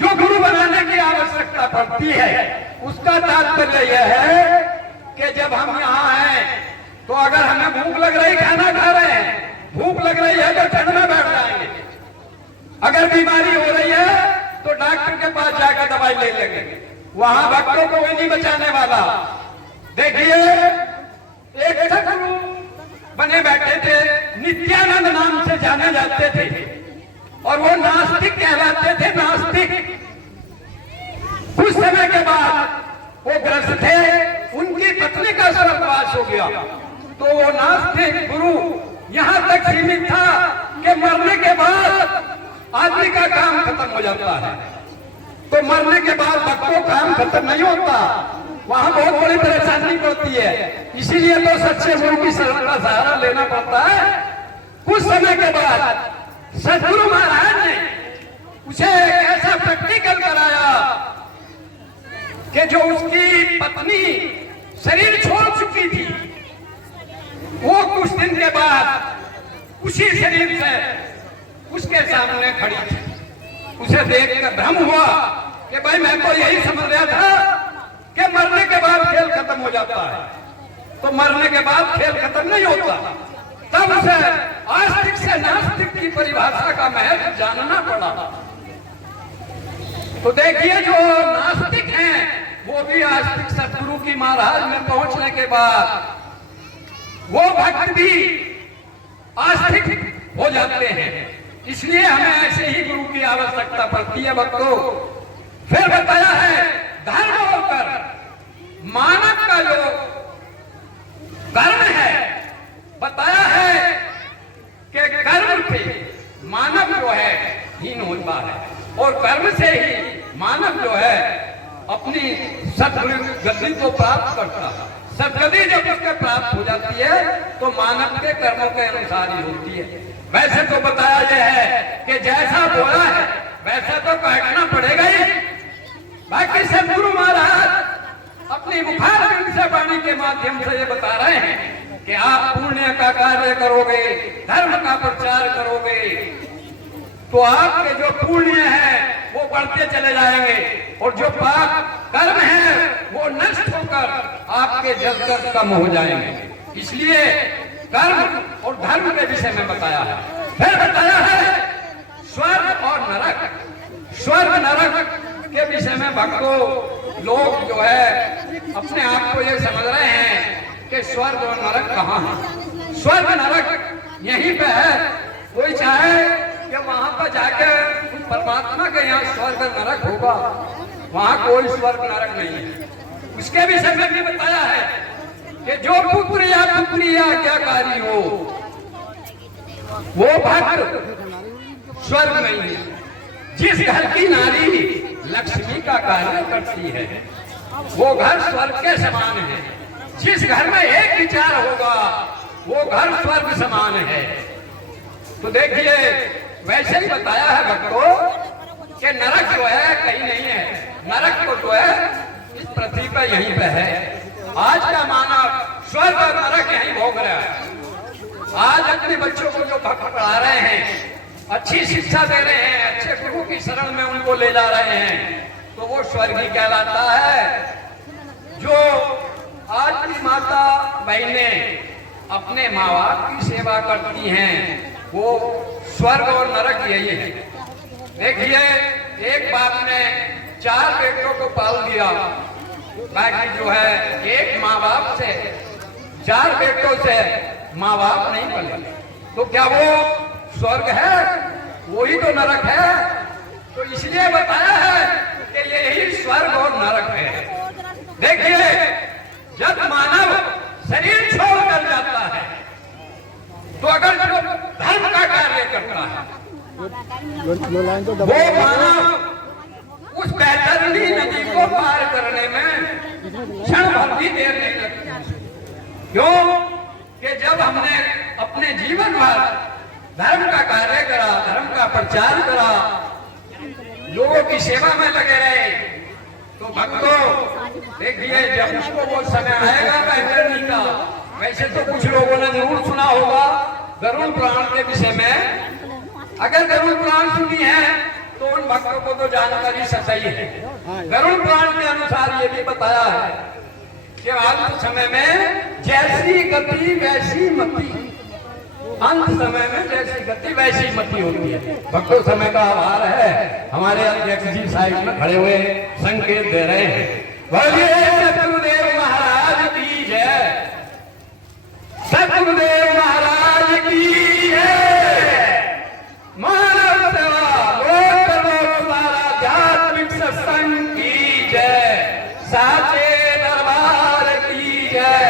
जो गुरु बनाने की आवश्यकता पड़ती है, उसका तात्पर्य यह है कि जब हम यहाँ हैं तो अगर हमें भूख लग रही, खाना खा रहे हैं, भूख लग रही है तो ठंड में बैठ जाएंगे। अगर बीमारी हो रही है तो डॉक्टर के पास जाकर दवाई ले लेंगे, वहां भक्तों को भी नहीं बचाने वाला। देखिए, एक सदगुरु बने बैठे थे, नित्यानंद नाम से जाने जाते थे और वो नास्तिक कहलाते थे, नास्तिक। कुछ समय के बाद वो ग्रस्त थे, उनकी पत्नी का स्वर्गवास हो गया। तो वो नास्तिक गुरु यहां तक सीमित था कि मरने के बाद आदमी का काम खत्म हो जाता है। तो मरने के बाद भक्तों काम खत्म नहीं होता, वहां बहुत बड़ी परेशानी पड़ती है। इसीलिए तो सच्चे गुरु की शरण का सहारा लेना पड़ता है। कुछ समय के बाद सदगुरु महाराज ने उसे एक ऐसा प्रैक्टिकल कराया कि जो उसकी पत्नी शरीर छोड़ चुकी थी, वो कुछ दिन के बाद उसी शरीर से उसके सामने खड़ी थी। उसे देखकर भ्रम हुआ कि भाई मैं तो यही समझ रहा था कि मरने के बाद खेल खत्म हो जाता है, तो मरने के बाद खेल खत्म नहीं होता। तब उसे आस्तिक से नास्तिक की परिभाषा का महत्व जानना पड़ा। तो देखिए, जो नास्तिक हैं वो भी आस्तिक सदगुरु की महाराज में पहुंचने के बाद वो भक्त भी आस्तिक हो जाते हैं। इसलिए हमें ऐसे ही गुरु की आवश्यकता पड़ती है भक्तों। फिर बताया है, धर्म होकर मानव का जो कर्म है, बताया है कि कर्म से मानव जो है हीन होता है और कर्म से ही मानव जो है अपनी सदगति को प्राप्त करता है। सदगति जब उसके प्राप्त हो जाती है तो मानव के कर्मों के अनुसार ही होती है। वैसे तो बताया यह है कि जैसा बोला है वैसा तो काटना पड़ेगा ही। बाकी सदगुरु महाराज अपनी मुखारबिंद से वाणी के माध्यम से ये बता रहे हैं कि आप पुण्य का कार्य करोगे, धर्म का प्रचार करोगे, तो आपके जो पुण्य है वो बढ़ते चले जाएंगे और जो पाप कर्म है वो नष्ट होकर आपके जलकर कम हो जाएंगे। इसलिए कर्म और धर्म के विषय में बताया है। फिर बताया है स्वर्ग और नरक। स्वर्ग नरक के विषय में भक्तों, लोग जो है अपने आप को ये समझ रहे हैं कि स्वर्ग और नरक कहाँ है। स्वर्ग नरक यहीं पे है। कोई चाहे कि वहां पर जाकर परमात्मा के यहाँ स्वर्ग नरक होगा, वहां कोई स्वर्ग नरक नहीं है। उसके विषय में भी बताया है कि जो पुत्र या पुत्री या आज्ञाकारी हो वो भक्त स्वर्ग नहीं है। जिस घर की नारी लक्ष्मी का कार्य करती है वो घर स्वर्ग के समान है। जिस घर में एक विचार होगा वो घर स्वर्ग समान है। तो देखिए, वैसे ही बताया है भक्तों कि नरक जो है कहीं नहीं है। नरक तो जो है इस पृथ्वी पर यहीं पे है। आज का मानव स्वर्ग और नरक यहीं भोग रहा है। आज अपने बच्चों को जो भक्त पढ़ा रहे हैं, अच्छी शिक्षा दे रहे हैं, अच्छे गुरु की शरण में उनको ले जा रहे हैं, तो वो स्वर्ग ही कहलाता है। जो आज की माता बहनें अपने माँ बाप की सेवा करती हैं, वो स्वर्ग और नरक यही है। देखिए, एक बाप ने 4 बेटों को पाल दिया, बाकी जो है एक माँ बाप से 4 बेटों से माँ बाप नहीं पले, तो क्या वो स्वर्ग है? वही तो नरक है। तो इसलिए बताया है कि यही स्वर्ग और नरक है। देखिए, जब मानव शरीर छोड़कर जाता है, तो अगर जो धर्म का कार्य करता है, वो मानव उस बैतरणी नदी को पार करने में क्षण भर भी देर नहीं लगती। क्यों? कि जब हमने अपने जीवन भर धर्म का कार्य करा, धर्म का प्रचार करा, लोगों की सेवा में लगे रहे, तो भक्तों देखिए, जब उसको वो समय आएगा बैतरणी का, वैसे तो कुछ लोगों ने जरूर सुना होगा गरुड़ पुराण के विषय में। अगर गरुड़ पुराण सुनी है तो उन भक्तों को तो जानकारी सही है। गरुड़ पुराण के अनुसार ये भी बताया है कि अंत समय में जैसी गति वैसी मति, अंत समय में जैसी गति वैसी मति होती है। भक्तों, समय का आभार है। हमारे अध्यक्ष जी साइड में खड़े हुए संकेत दे रहे हैं। बोलिए सतगुरुदेव महाराज की जय, सतगुरुदेव महाराज की जय। मानव सेवा लोक लोक आध्यात्मिक सत्संग की जय, साचे दरबार की जय,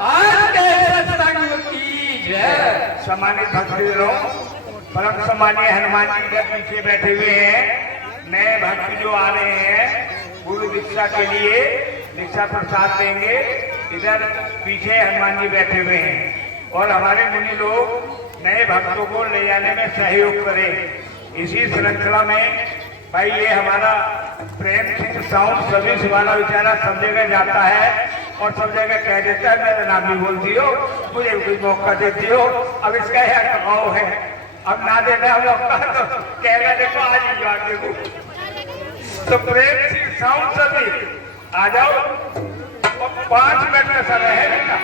आज के सत्संग की जय। सम्मानित भक्तजनों, परम सम्मानीय हनुमान जी के पीछे बैठे हुए हैं। नए भक्त जो आ रहे हैं गुरु दीक्षा के लिए दीक्षा प्रसाद देंगे। इधर पीछे हनुमान जी बैठे हुए हैं और हमारे मुनि लोग नए भक्तों को ले जाने में सहयोग करें। इसी श्रृंखला में भाई ये हमारा प्रेम सिंह साउंड सर्विस वाला बेचारा सब जगह जाता है और सब जगह कह देता है मेरा नाम भी बोलती हो, मुझे भी कोई मौका देती हो। अब इसका यह दबाव है, अब ना देना मौका तो कहेगा देखो आज ही जवाब देखो। तो प्रेम सिंह साउंड सर्विस आ जाओ, 5 मिनट का समय है बेटा।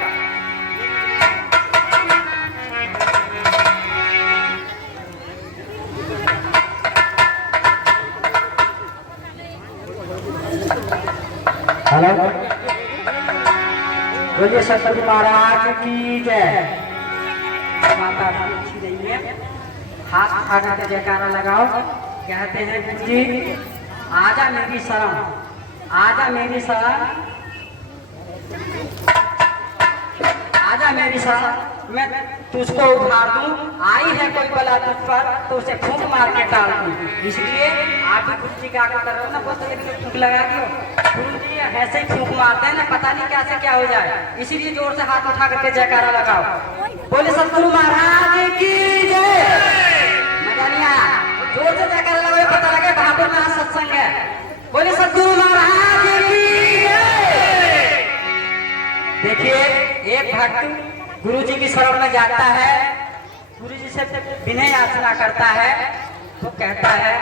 हेलो, बोलिए सतगुरु महाराज की जय। माता अच्छी रही है, हाथ उठा करके जयकारा लगाओ। कहते हैं गुरु जी आजा मेरी शरण, आजा मेरी शरण, आजा मेरी शरण, मैं तुझको उधार दूं। आई है कोई बला तुझ पर तो उसे फूंक मार के टाल दूं। इसलिए आप भी गुरु जी का आगे करो ना, बस एक फूंक लगा दियो। गुरु जी ऐसे ही फूंक मारते हैं ना, पता नहीं क्या से क्या हो जाए। इसीलिए जोर से हाथ उठा करके जयकारा लगाओ। बोले सतगुरु महाराज की जय। मजा नहीं आया? जोर से जयकारा लगाओ, पता लगे बहादुर में सत्संग है। बोले सतगुरु महाराज की जय। देखिए, एक भक्त गुरु जी की शरण में जाता है, गुरु जी से विनय याचना करता है, तो कहता है,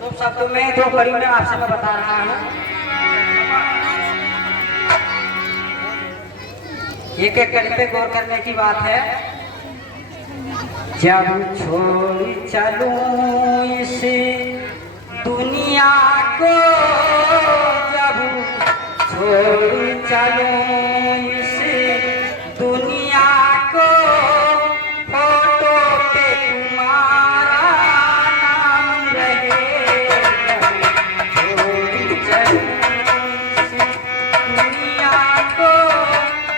तो शब्द में 2 कड़ी में आपसे मैं बता रहा हूँ। एक एक कड़ी पे गौर करने की बात है। जब छोड़ चलूं इस दुनिया को, जब छोड़ चलूं इस दुनिया को, फोटो पे तुम्हारा नाम रहे। छोड़ चलूं इस दुनिया को,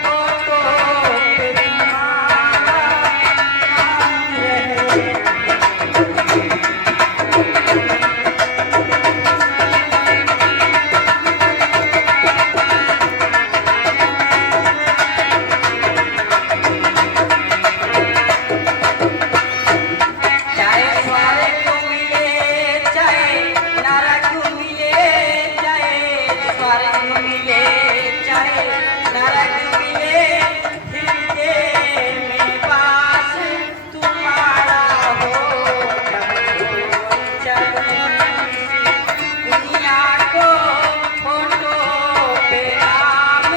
फोटो पे तुम्हारा नाम रहे। दुनिया को फोटो पे नाम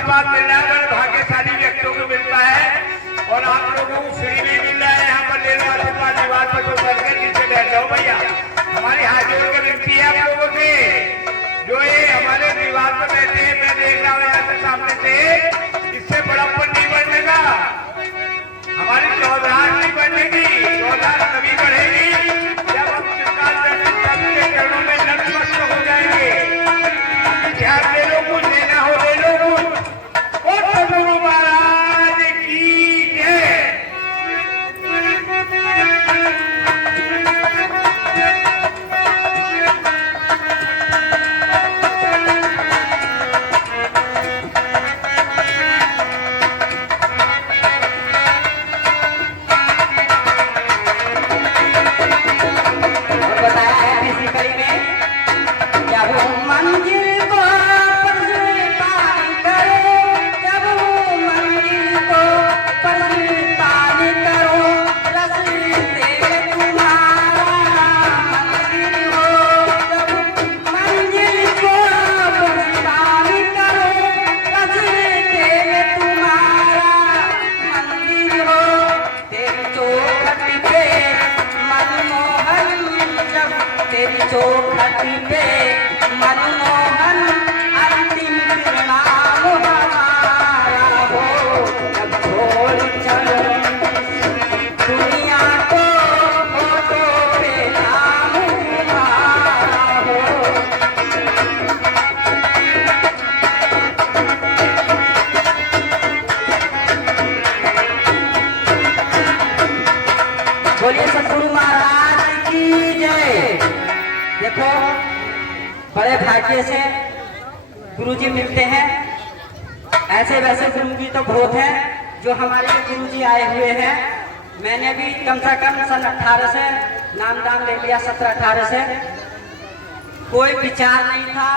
आशीर्वाद मिलना है बड़े भाग्यशाली व्यक्तियों को मिलता है और आप लोगों को फ्री भी मिल रहा है। यहाँ पर ले लो आशीर्वाद, दीवार पर तो करके नीचे बैठ जाओ भैया। हमारी हाथ जोड़ के विनती है आप लोगों से, जो ये हमारे दीवार पर बैठे हैं, मैं देख रहा हूँ यहाँ से सामने से, इससे बड़प्पन नहीं बढ़ने का, हमारी चौधराहट नहीं बढ़ेगी। चौधराहट तभी बढ़ेगी जब हम के चरणों में नतमस्तक हो जाएंगे। ध्यान दे लो, कुछ लेना हो ले लो कुछ। और सदगुरु महाराज की जय। चौखटी पे मनमोहन अंतिम नाम हमारा हो, जब छोड़ चलो दुनिया को फोटो पे नाम हमारा हो। बोलिए सतगुरु महाराज की जय। देखो बड़े भाग्य से गुरुजी मिलते हैं, ऐसे वैसे गुरुजी तो बहुत हैं जो हमारे गुरुजी आए हुए हैं। मैंने भी कम से कम सन 18 से नाम दाम ले लिया, 17-18 से। कोई विचार नहीं था,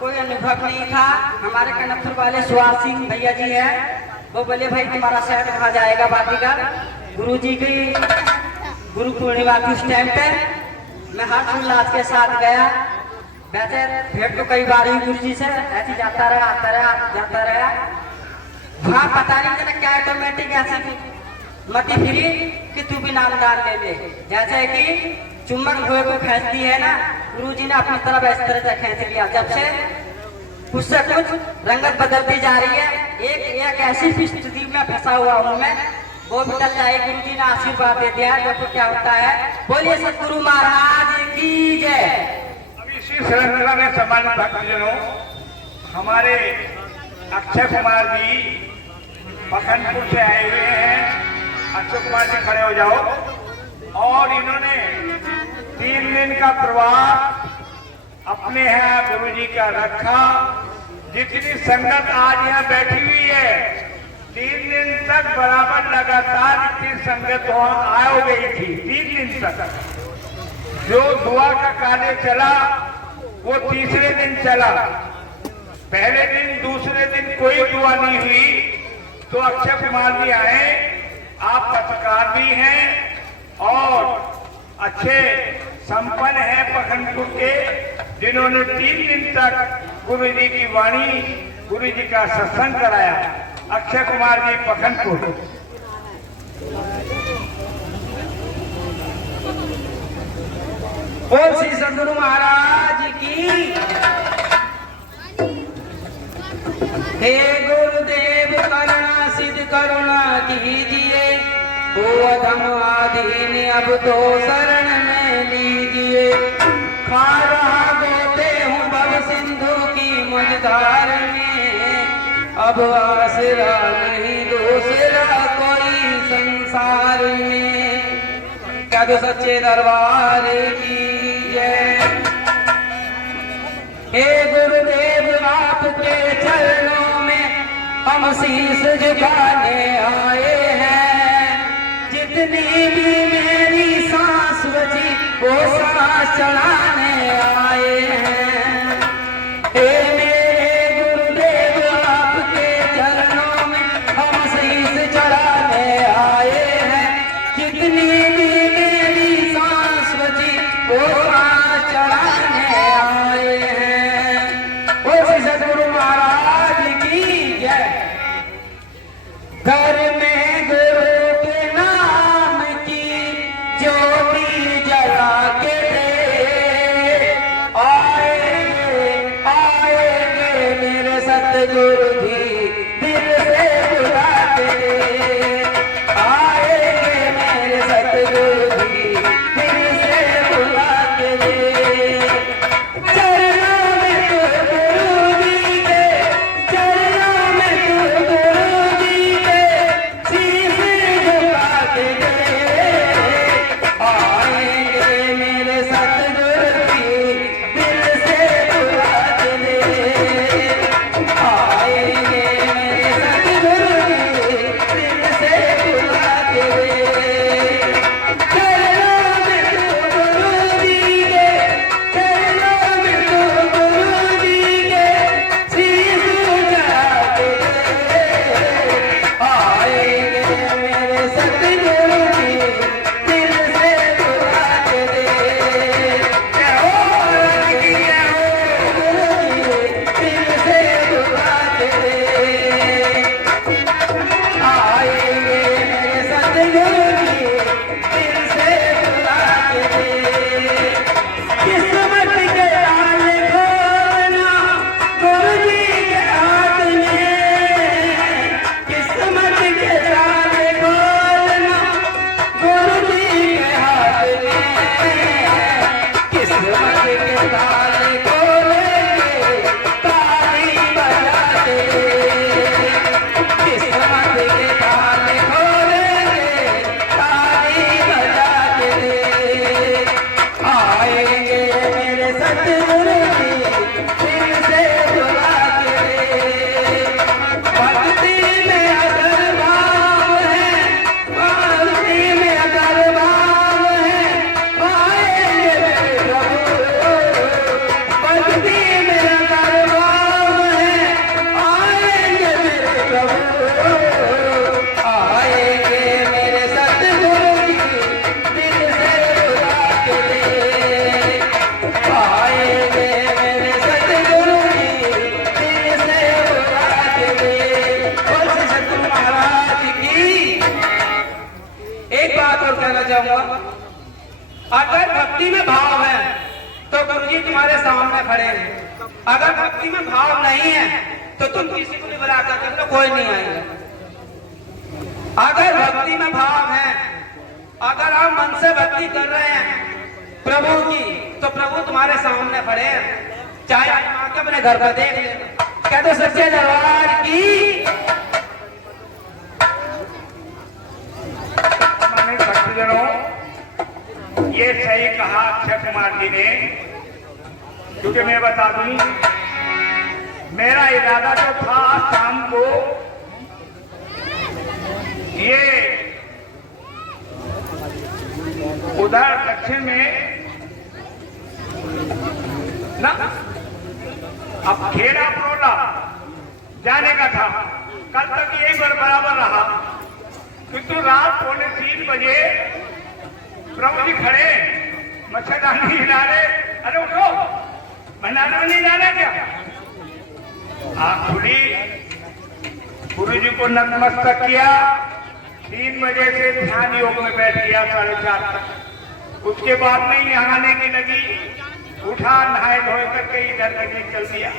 कोई अनुभव नहीं था। हमारे कनकपुर वाले सुहास सिंह भैया जी हैं, वो बोले भाई तुम्हारा शहर कहाँ जाएगा बातीगर। गुरुजी की गुरु पूर्णिमा की उस टाइम पे मैं हर्षोल्लास के साथ गया। वैसे भेंट तो कई बार ही गुरुजी से ऐसे जाता रहा, आता रहा, जाता रहा। वहाँ पता नहीं चला क्या ऑटोमेटिक ऐसे मती फिरी कि तू भी नामदान ले ले। जैसे कि चुम्बक धोए को खींचती है ना, गुरुजी ने अपनी तरफ इस तरह से खींच लिया। जब से कुछ से कुछ रंगत बदलती जा रही है। एक ऐसी स्थिति में फंसा हुआ हूँ मैं, वो भी टल जाए। गुरुजी ने आशीर्वाद दे दिया, देखो क्या होता है। बोलिए सतगुरु महाराज की जय। अब इसी श्रृंखला में सम्मानित भक्तजनों, हमारे अक्षय कुमार जी पखनपुर से आए हुए हैं। अक्षय कुमार जी खड़े हो जाओ। और इन्होंने 3 दिन का प्रवास अपने यहाँ गुरुजी का रखा। जितनी संगत आज यहाँ बैठी हुई है, 3 दिन तक बराबर लगातार इतनी संगत वहां आ गई थी। 3 दिन तक जो दुआ का कार्य चला वो तीसरे दिन चला। पहले दिन दूसरे दिन कोई दुआ नहीं हुई, तो अक्षय कुमार भी आए। आप पत्रकार भी हैं और अच्छे संपन्न हैं पखनपुर के, जिन्होंने 3 दिन तक गुरुजी की वाणी, गुरुजी का सत्संग कराया। अक्षय कुमार जी पखनपुर। बोल श्री सदगुरु महाराज की। हे गुरुदेव करुणा सिद्ध करुणा कीजिए, हो अधम आधीन अब तो शरण में लीजिए। खा रहा गोते हूँ भव सिंधु की मझधार में, अब आसरा नहीं दूसरा कोई संसार में। क्या तो सच्चे दरबार की जय। हे गुरुदेव आपके चरणों में हम शीश झुकाने आए हैं। जितनी भी मेरी सांस बची वो सांस चढ़ाने आए हैं। हे मेरे गुरुदेव आपके चरणों में हम शीश चढ़ाने आए हैं। जितनी भी मेरी सांस बची वो सांस चढ़ाने आए हैं। ओ श्री सद्गुरु महाराज की जय। घर में गुरु के नाम की ज्योति जला के दे, आएंगे आएंगे मेरे सतगुरु जी दिल से बुला के दे, आएंगे मेरे सतगुरु जी दिल से बुला के दे। चरणों में तू गुरु जी के, चरणों में तू गुरु जी के शीश झुका के दे, आएंगे मेरे सतगुरु जी दिल से बुला के दे, आएंगे मेरे सतगुरु जी दिल से बुला के दे। चरणों में तू गुरु जी के, चरणों में तू गुरु जी के शीश झुका के दे, आएंगे मेरे सतगुरु जी दिल से बुला के दे। जय हो रंगी जय हो गुरु जी दिल से बुला के दे, आएंगे मेरे सतगुरु जी दिल से बुला के दे। किस्मत के ताले खोलना गुरु जी के हाथ में, किस्मत के ताले खोलना गुरु जी के हाथ में, किस्मत के ताले खोलेंगे ताली बजा के, किस्मत के ताले खोलेंगे ताली बजा के, आएंगे मेरे सतगुरु जी दिल से बुला के। भक्ति में अगर भाव है, भक्ति में अगर भाव है, आएंगे मेरे प्रभु, भक्ति में अगर भाव है, आएंगे मेरे प्रभु, आएंगे मेरे सतगुरु जी दिल से बुला के दे, आएंगे मेरे सतगुरु जी दिल से बुला के दे। और श्री सतगुरु महाराज की एक बात और कहना चाहूंगा, अगर भक्ति में भाव है तो गुरु जी तुम्हारे सामने खड़े हैं, अगर भक्ति में भाव नहीं है तो तुम किसी को भी बुला कर देख लो, कोई नहीं आएगा। अगर भक्ति में भाव है, अगर आप मन से भक्ति कर रहे हैं प्रभु की, तो प्रभु तुम्हारे सामने खड़े हैं, चाहे आप आके अपने घर पर देख लेना। क्या तो सच्चे दरबार की माननीय भक्तजनों, ये सही कहा अक्षय कुमार जी ने, क्योंकि मैं बता दूं, मेरा इरादा तो था शाम को ये उधर दक्षिण में ना, अब खेड़ा प्रोला जाने का था, कल तक यही बराबर रहा, किंतु रात 2:45 बजे प्रभु जी खड़े मच्छरदानी हिला रहे, अरे उठो, भंडारे में नहीं जाना क्या? आँख खुली, गुरु जी को नतमस्तक किया, 3 बजे से ध्यान योग में बैठ गया 4:30 तक। उसके बाद में नहाने की लगी, उठा, नहाए धोए करके इधर करके चल दिया।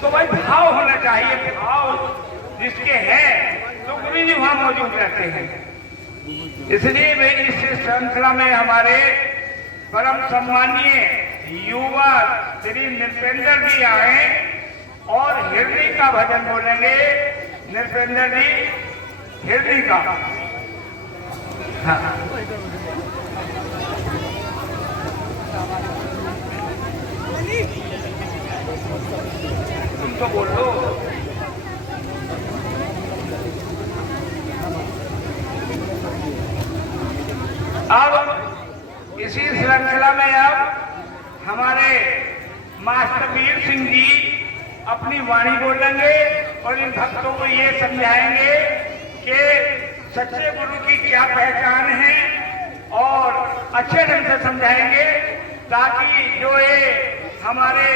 तो भाई भाव होना चाहिए, भाव जिसके है तो गुरु जी वहां मौजूद रहते हैं। इसलिए मैं इस श्रृंखला में हमारे परम सम्मानीय युवा श्री नृपेंद्र जी आए और हृदय का भजन बोलेंगे। नृपेंद्र जी हृदय का, हाँ। तुम तो बोल लो। अब इसी श्रृंखला में अब हमारे मास्टर वीर सिंह जी अपनी वाणी बोलेंगे और इन भक्तों को ये समझाएंगे कि सच्चे गुरु की क्या पहचान है और अच्छे ढंग से समझाएंगे, ताकि जो ये हमारे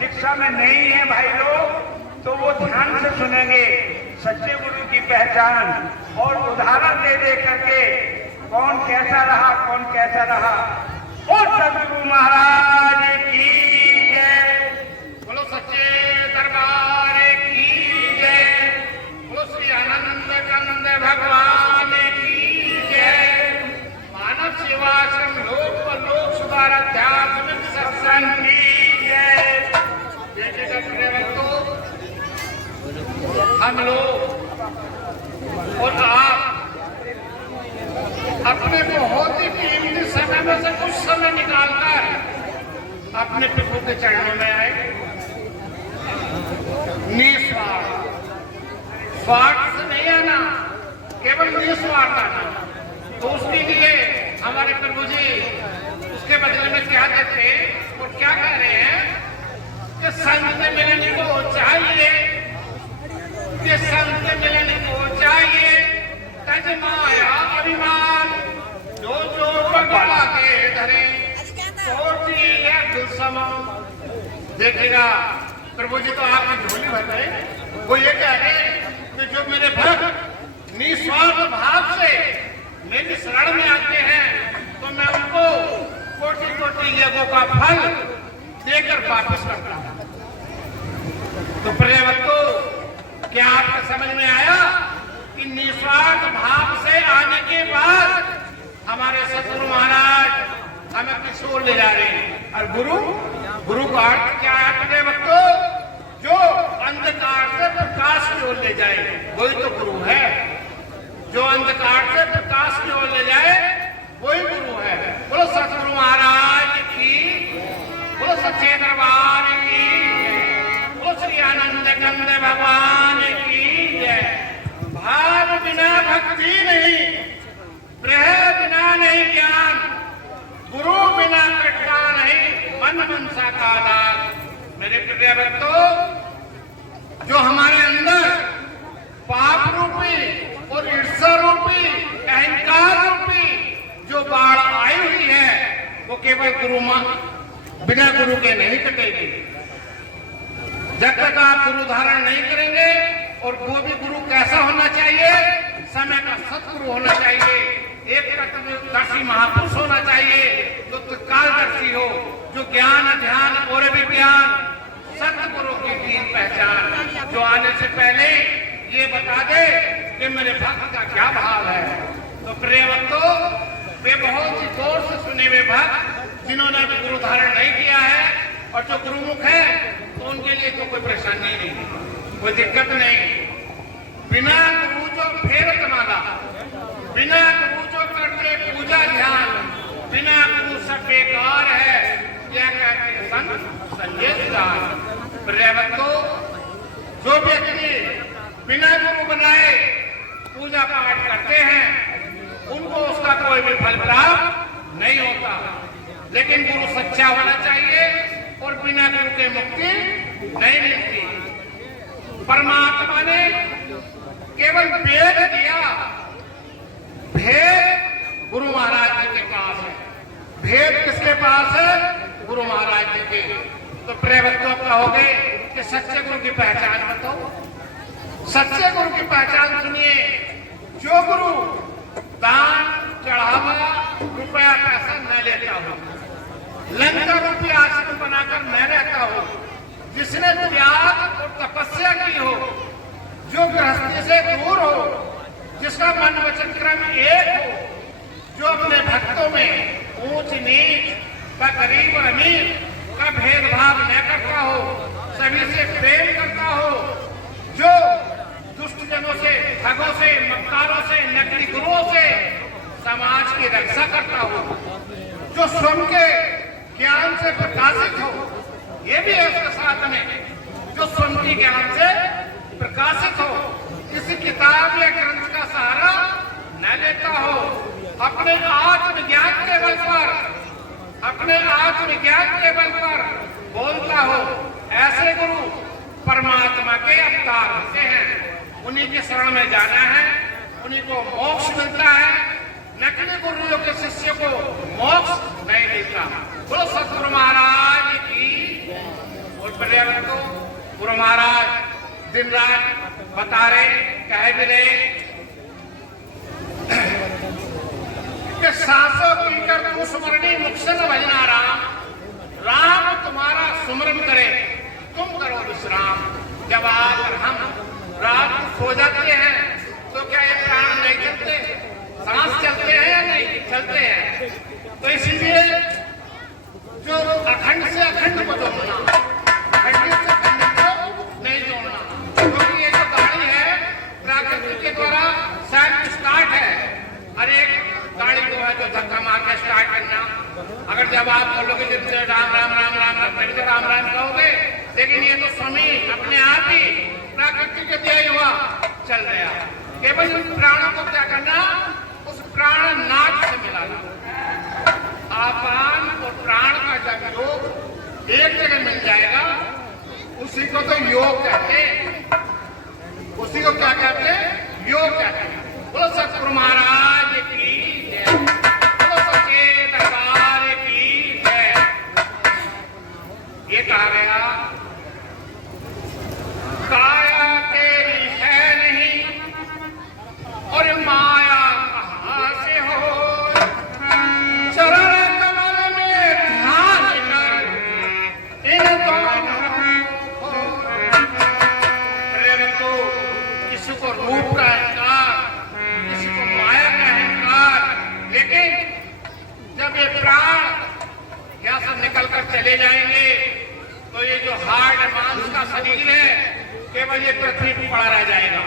दीक्षा में नहीं है भाई लोग तो वो ध्यान से सुनेंगे, सच्चे गुरु की पहचान और उदाहरण दे दे करके कौन कैसा रहा, कौन कैसा रहा। और सदगुरु महाराज की जय। बोलो सच्चे दरबार की जय। बोलो श्री आनंद कानंद भगवान की जय। मानव सेवाश्रम लोक व लोक सुधार आध्यात्मिक सत्संग की जय। बेटे का हम लोग और आप अपने बहुत ही कीमती समय में से कुछ समय निकालकर अपने प्रभु के चरणों में आए। निस्वार्थ, स्वार्थ से नहीं आना, केवल निस्वार्थ आना। तो उसके लिए हमारे प्रभु जी उसके बदले में क्या देते और क्या कह रहे हैं कि संत मिलन को चाहिए, कि संत मिलन को चाहिए। तज माया अभिमान जो जो पगला के धरे सोची है दुसमा। देखिएगा प्रभु जी तो आपकी झोली भर रहे। वो ये कह रहे कि जो मेरे भक्त निस्वार्थ भाव से मेरी शरण में आते हैं तो मैं उनको कोटि कोटि यज्ञों का फल देकर वापस करता हूं। तो प्रिय भक्तों, क्या आपको समझ में आया कि निस्वार्थ भाव से आने के बाद हमारे सतगुरु महाराज हमें किस ओर ले जा रहे हैं। और गुरु का अर्थ क्या है प्रिय भक्तों? जो अंधकार से प्रकाश की ओर ले जाए वही तो गुरु है। जो अंधकार से प्रकाश की ओर ले जाए वही गुरु है। बोलो सतगुरु महाराज की, बोलो सच्चे दरबार की, बोलो श्री आनंद कंद भगवान की जय। भाव बिना भक्ति नहीं, प्रेम बिना नहीं ज्ञान, गुरु बिना कटता नहीं मन मनसा का दान। मेरे प्रिय भक्तों, जो हमारे अंदर पाप रूपी और ईर्ष्या रूपी अहंकार रूपी जो बाढ़ आई हुई है वो केवल बिना गुरु के नहीं कटेगी। जब तक आप गुरु धारण नहीं करेंगे, और वो भी गुरु कैसा होना चाहिए? समय का सतगुरु होना चाहिए, एक तत्वदर्शी महापुरुष होना चाहिए, जो तत्कालदर्शी हो, जो ज्ञान ध्यान और विज्ञान सतगुरु की तीन पहचान, जो आने से पहले ये बता दे कि मेरे भक्त का क्या भाव है। तो प्रिय भक्तों, वे बहुत ही गौर से सुने हुए भक्त जिन्होंने भी गुरु धारण नहीं किया है और जो गुरुमुख है, तो उनके लिए तो कोई परेशानी नहीं, कोई दिक्कत नहीं। बिना गुरु जो फेरत माला, बिना गुरु जो करते पूजा ध्यान, बिना गुरु सब बेकार है, यह कहते संत संदेशदार। प्रिय भक्तों, जो व्यक्ति बिना गुरु बनाए पूजा पाठ करते हैं उनको उसका कोई भी फल प्राप्त नहीं होता। लेकिन गुरु सच्चा होना चाहिए और बिना गुरु के मुक्ति नहीं मिलती। परमात्मा ने केवल वेद दिया, भेद गुरु महाराज जी के पास है। भेद किसके पास है? गुरु महाराज जी के। तो प्रिय भक्तों, कहोगे कि सच्चे गुरु की पहचान बताओ। सच्चे गुरु की पहचान सुनिए। जो गुरु दान चढ़ावा रुपया पैसा न लेता हो, लंका रूपी आश्रम बनाकर न रहता हो, जिसने त्याग और तपस्या की हो, जो गृहस्थी से दूर हो, जिसका मन वचन क्रम एक हो, जो अपने भक्तों में ऊंच नीच का, गरीब और अमीर का भेदभाव न करता हो, सभी से प्रेम करता हो, जो दुष्ट जनों से, ठगों से, मक्कारों से, नकली गुरुओं से समाज की रक्षा करता हो, जो स्वयं के ज्ञान से प्रकाशित हो, ये भी है उसके साथ में, जो स्वयं के ज्ञान से प्रकाशित हो, किसी किताब या ग्रंथ का सहारा न लेता हो, अपने आत्मज्ञान के बल पर, अपने आत्मज्ञान के बल पर बोलता हो, ऐसे गुरु परमात्मा के अवतार होते हैं। उन्हीं के शरण में जाना है, उन्हीं को मोक्ष मिलता है। नकली गुरुओं के शिष्य को मोक्ष नहीं मिलता। बोलो सतगुरु महाराज की। और पर्यावरण को गुरु महाराज दिन रात बता रहे, कह भी रहे कि सांसों की कर तू सुमरनी मुख से न भजना राम, राम तुम्हारा सुमरन करे तुम करो विश्राम। जब आकर हम रात को सो जाते हैं तो क्या ये प्राण नहीं चलते, सांस चलते हैं या नहीं चलते हैं? तो इसीलिए जो अखंड से अखंड को जोड़ना, अखंड से अखंड को नहीं जोड़ना, क्योंकि ये जो गाड़ी है प्रकृति के द्वारा सेल्फ स्टार्ट है। हर एक गाड़ी को है जो धक्का मार के स्टार्ट करना। अगर जब आप बोलोगे जितने राम राम राम राम राम करके राम राम कहोगे, लेकिन ये तो स्वामी अपने आप ही प्रकृति के दिया हुआ चल रहा। केवल उन प्राणों को क्या करना, उस प्राण नाथ से मिलाना। आपान और प्राण का जब योग एक जगह मिल जाएगा, उसी को तो योग कहते हैं। उसी को क्या कहते हैं? योग कहते हैं। बोलो सतगुरु महाराज की जय, बोलो सच्चे दरबार की जय। ये कहा गया काया तेरी है नहीं और माया कहां से हो, चरण कमल में ध्यान कर इन दोनों को। प्रेम तो किसी को रूप का अहंकार, किसी को माया का अहंकार, लेकिन जब ये प्राण यहाँ से निकल कर चले जाएंगे तो ये जो हार्ड मांस का शरीर है केवल ये पृथ्वी पर पड़ा रह जाएगा।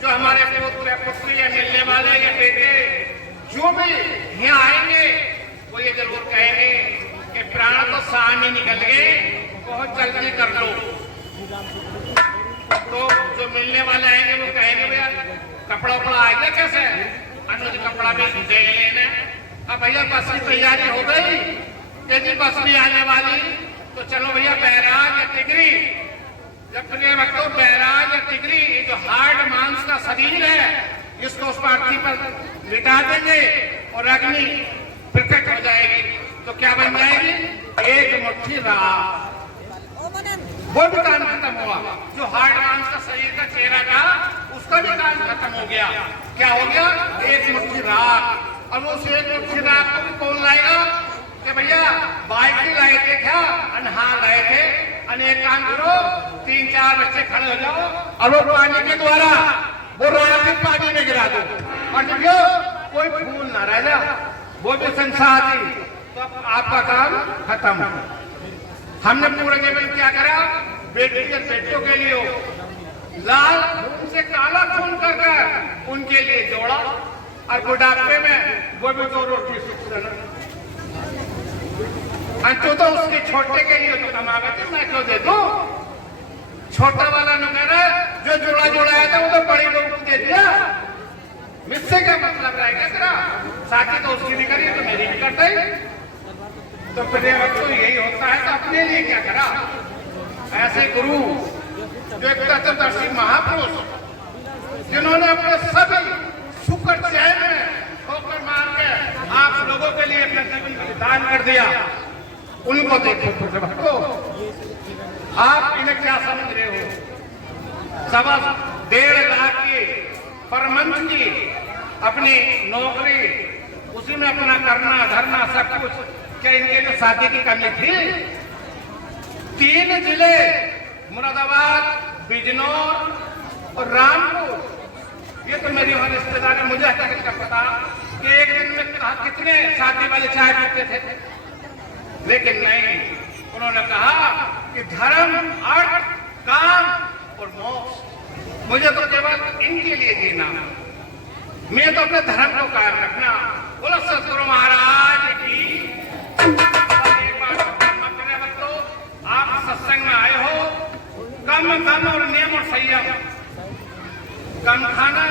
जो हमारे पुत्र पुत्री या मिलने वाले या बेटे जो भी यहाँ आएंगे वो ये जरूर कहेंगे कि प्राण तो सामने निकल गए, बहुत जल्दी कर लो। तो जो मिलने वाले आएंगे वो कहेंगे भैया कपड़ा उपड़ा आ गया कैसे, अनुज कपड़ा भी दे लेना। अब भैया बस की तैयारी हो गई, यदि बस भी आने वाली तो चलो भैया बैराज या तिगरी। जब प्रिय भक्तों बैराज या तिगरी, ये जो हार्ड मांस का शरीर है, इसको उस पार्थी पर लिटा देंगे और अग्नि प्रकट हो जाएगी। तो क्या बन जाएगी? एक मुट्ठी राख। वो भी काम खत्म हुआ। जो हार्ड मांस का शरीर का चेहरा था उसका भी काम खत्म हो गया। क्या हो गया? एक मुट्ठी राख। अब उस एक मुट्ठी राख को भी कौन लाएगा? कि भैया बाइक भी लाए थे क्या? अनहार लाए थे। अनेक काम करो, 3-4 बच्चे खड़े हो जाओ और वो पानी के द्वारा वो राख पानी में गिरा दो और जब कोई फूल ना रह जा, वो भी संसार थी, तो आपका काम खत्म। हमने पूरे जीवन क्या करा? बेटी के बेटों के लिए लाल खून से काला खून कर उनके लिए जोड़ा और बुढ़ापे में वो भी 2 रोटी सुख देना। अंतु तो उसके छोटे के लिए तो कमावे थे, मैं क्यों दे दूं? छोटा वाला न कह रहा जो जोड़ा जोड़ाया था वो तो बड़ी लोग को दे दिया। मुझसे क्या मतलब रहेगा तेरा? साथी तो उसकी भी करी तो मेरी भी करता ही। तो प्रेम तो यही होता है, तो अपने लिए क्या करा? ऐसे गुरु जो एक तत्वदर्शी महापुरुष जिन्होंने अपने सभी शुक्र चैन में ठोकर मार के आप लोगों के लिए अपना जीवन बलिदान कर दिया, उनको देखो भक्तो। आप इन्हें क्या समझ रहे हो? 1.5 लाख की पर मंथ की अपनी नौकरी, उसी में अपना करना धरना सब कुछ। क्या इनके लिए शादी की करनी थी? 3 जिले मुरादाबाद, बिजनौर और रामपुर, ये तो मेरी वहां रिश्तेदार है, मुझे अच्छा का पता कि एक दिन में कितने शादी वाले चाय पीते थे। लेकिन नहीं, उन्होंने कहा कि धर्म, अर्थ, काम और मोक्ष मुझे तो केवल इनके लिए जीना, मैं तो अपने धर्म को कायम रखना। बोलो सतगुरु महाराज की। एक बात तो आप सत्संग में आए हो, कम और नियम और संयम, कम खाना,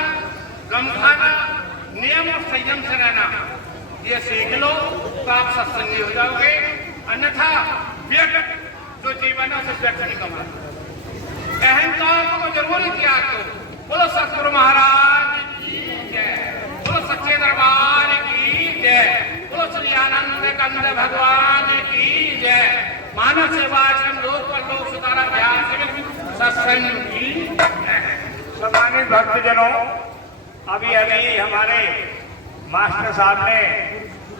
नियम और संयम से रहना, ये सीख लो तो आप सत्संगी हो जाओगे। अन्यथा व्यर्थ जो जीवन है उसे व्यर्थ नहीं कमा। अहंकार को जरूर ही त्याग दो। बोलो सतगुरु महाराज की जय, बोलो सच्चे दरबार की जय, बोलो श्री आनंद कंद भगवान की जय। मानव सेवा लोक पर लोक सुधारा ध्यान सत्संग की जय। सम्मानित भक्तजनों, अभी अभी हमारे मास्टर साहब ने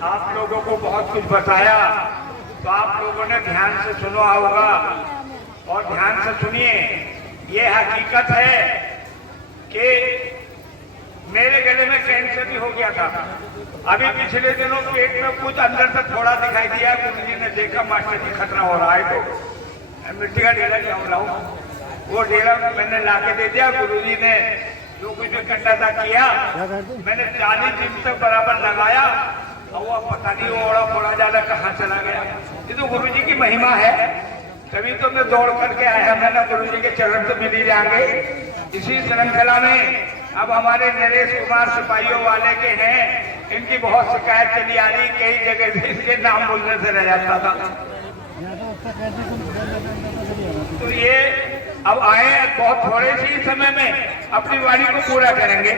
आप लोगों को बहुत कुछ बताया, तो आप लोगों ने ध्यान से सुना होगा और ध्यान से सुनिए। ये हकीकत है कि मेरे गले में कैंसर भी हो गया था। अभी पिछले दिनों पेट में कुछ अंदर से थोड़ा दिखाई दिया। गुरुजी ने देखा मास्टर जी खतरा हो रहा है, तो मिट्टी का ढेला क्या हो रहा हूँ, वो ढेला मैंने लाके दे दिया। गुरुजी ने जो कुछ भी करना था किया। मैंने 40 दिन तक बराबर लगाया और वो पता नहीं वो ओड़ा फोड़ा ज्यादा कहाँ चला गया। ये तो गुरुजी की महिमा है, तभी तो मैं दौड़ करके आया। मैंने गुरुजी के चरण तो मिल ही जाएंगे। इसी श्रृंखला में अब हमारे नरेश कुमार सिपाहियों वाले के हैं, इनकी बहुत शिकायत चली आ रही, कई जगह से इसके नाम बोलने से रह जाता था। तो ये अब आए बहुत थोड़े से समय में अपनी वाणी को पूरा करेंगे।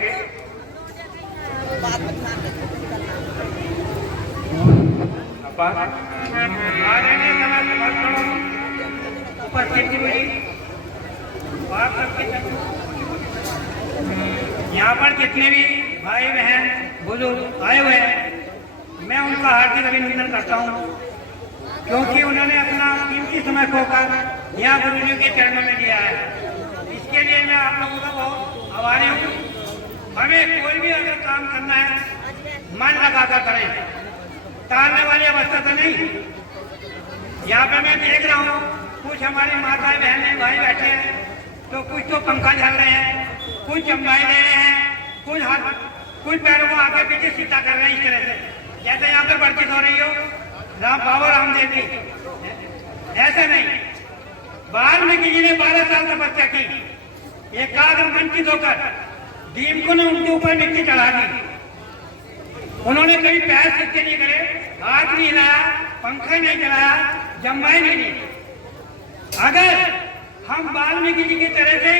यहाँ पर जितने भी भाई बहन बुजुर्ग आए हुए हैं, मैं उनका हार्दिक अभिनंदन करता हूँ, क्योंकि उन्होंने अपना कीमती समय खोकर यहाँ गुरु जी के चरणों में दिया है। इसके लिए मैं आप लोगों का बहुत आभारी हूँ। हमें कोई भी अगर काम करना है मन लगाकर करें, टालने वाली अवस्था तो नहीं। यहाँ पे मैं देख रहा हूँ कुछ हमारी माताएं बहनें भाई बैठे हैं, तो कुछ तो पंखा झल रहे हैं, कुछ चमकाई ले रहे हैं, कुछ पैरों को आगे पीछे सीधा कर रहे हैं। इस तरह से जैसे यहाँ पे बर्चित हो रही हो राम बाबा रामदेव जी, ऐसा नहीं। वाल्मीकि जी ने 12 साल तपस्या की, एकाग्र वंचित होकर दीप को ने उनके ऊपर मिट्टी चढ़ा दी। उन्होंने कभी पैर सीधे नहीं करे, हाथ नहीं हिलाया, पंखा नहीं चलाया, जमाई नहीं दी। अगर हम वाल्मीकि जी की तरह से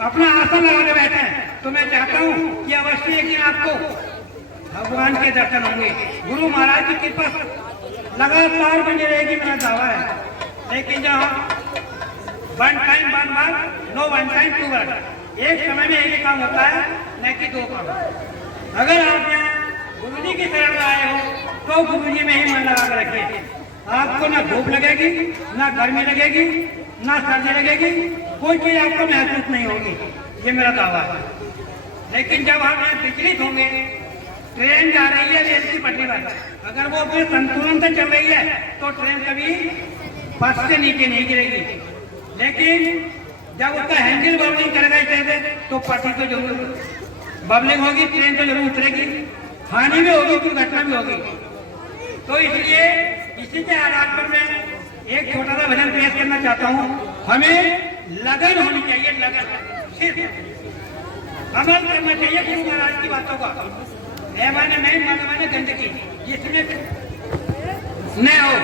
अपना आसन लगा के बैठे हैं, तो मैं चाहता हूँ कि अवश्य एक दिन आपको भगवान के दर्शन होंगे। गुरु महाराज की कृपा लगातार बनी रहेगी, मेरा दावा है। लेकिन जहाँ one time one work, no one time to work, एक समय में एक काम होता है, न कि 2 काम। अगर आप गुरु जी की शरण में आए हो तो गुरु जी में ही मन लगा कर रखिए। आपको ना धूप लगेगी, ना गर्मी लगेगी, ना सर्दी लगेगी, कोई चीज आपको महसूस नहीं होगी, ये मेरा दावा है। लेकिन जब हम यहाँ विचलित होंगे, ट्रेन जा रही है रेल की पटरी पर, अगर वो अपने संतुलन से चल रही है तो ट्रेन कभी फर्श से नीचे नहीं गिरेगी। लेकिन जब उसका हैंडल बबलिंग करेगा इस तरह से, तो पटरी तो जरूर बबलिंग होगी, ट्रेन तो जरूर उतरेगी, हानि भी होगी, दुर्घटना भी होगी। तो इसलिए इसी के आधार पर मैं एक छोटा सा भजन पेश करना चाहता हूँ। हमें लगन होनी चाहिए, लगन, सिर्फ अमल करना चाहिए गुरु महाराज की बातों का। माने मैं माने गंदगी जिसमें न हो,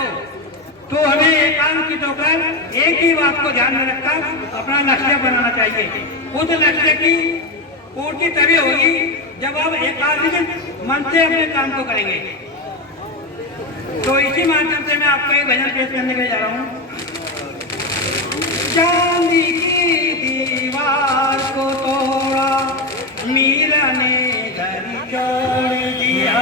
तो हमें एकांकित होकर एक ही बात को ध्यान में रखकर अपना लक्ष्य बनाना चाहिए। उस लक्ष्य की पूर्ति तभी होगी जब आप एकाग्र मन से अपने काम को करेंगे। तो इसी माध्यम से मैं आपको एक भजन पेश करने के लिए जा रहा हूँ। चांदी की दीवार को तोड़ा, मीरा ने घर जोड़ दिया,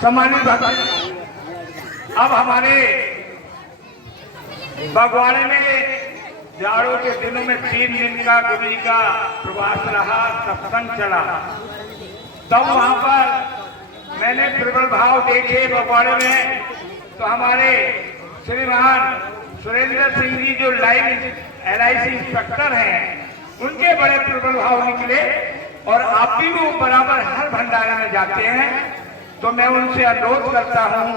सम्मानित भक्त, अब हमारे बागवाड़े में जाड़ों के दिनों में 3 दिन का गुरु जी का प्रवास रहा, सत्संग चला। तब वहां पर मैंने प्रबल भाव देखे बागवाड़े में, तो हमारे श्रीमान सुरेंद्र सिंह जी जो लाइन LIC इंस्पेक्टर हैं, उनके बड़े प्रबल भाव निकले। और आप भी वो बराबर हर भंडारे में जाते हैं, तो मैं उनसे अनुरोध करता हूं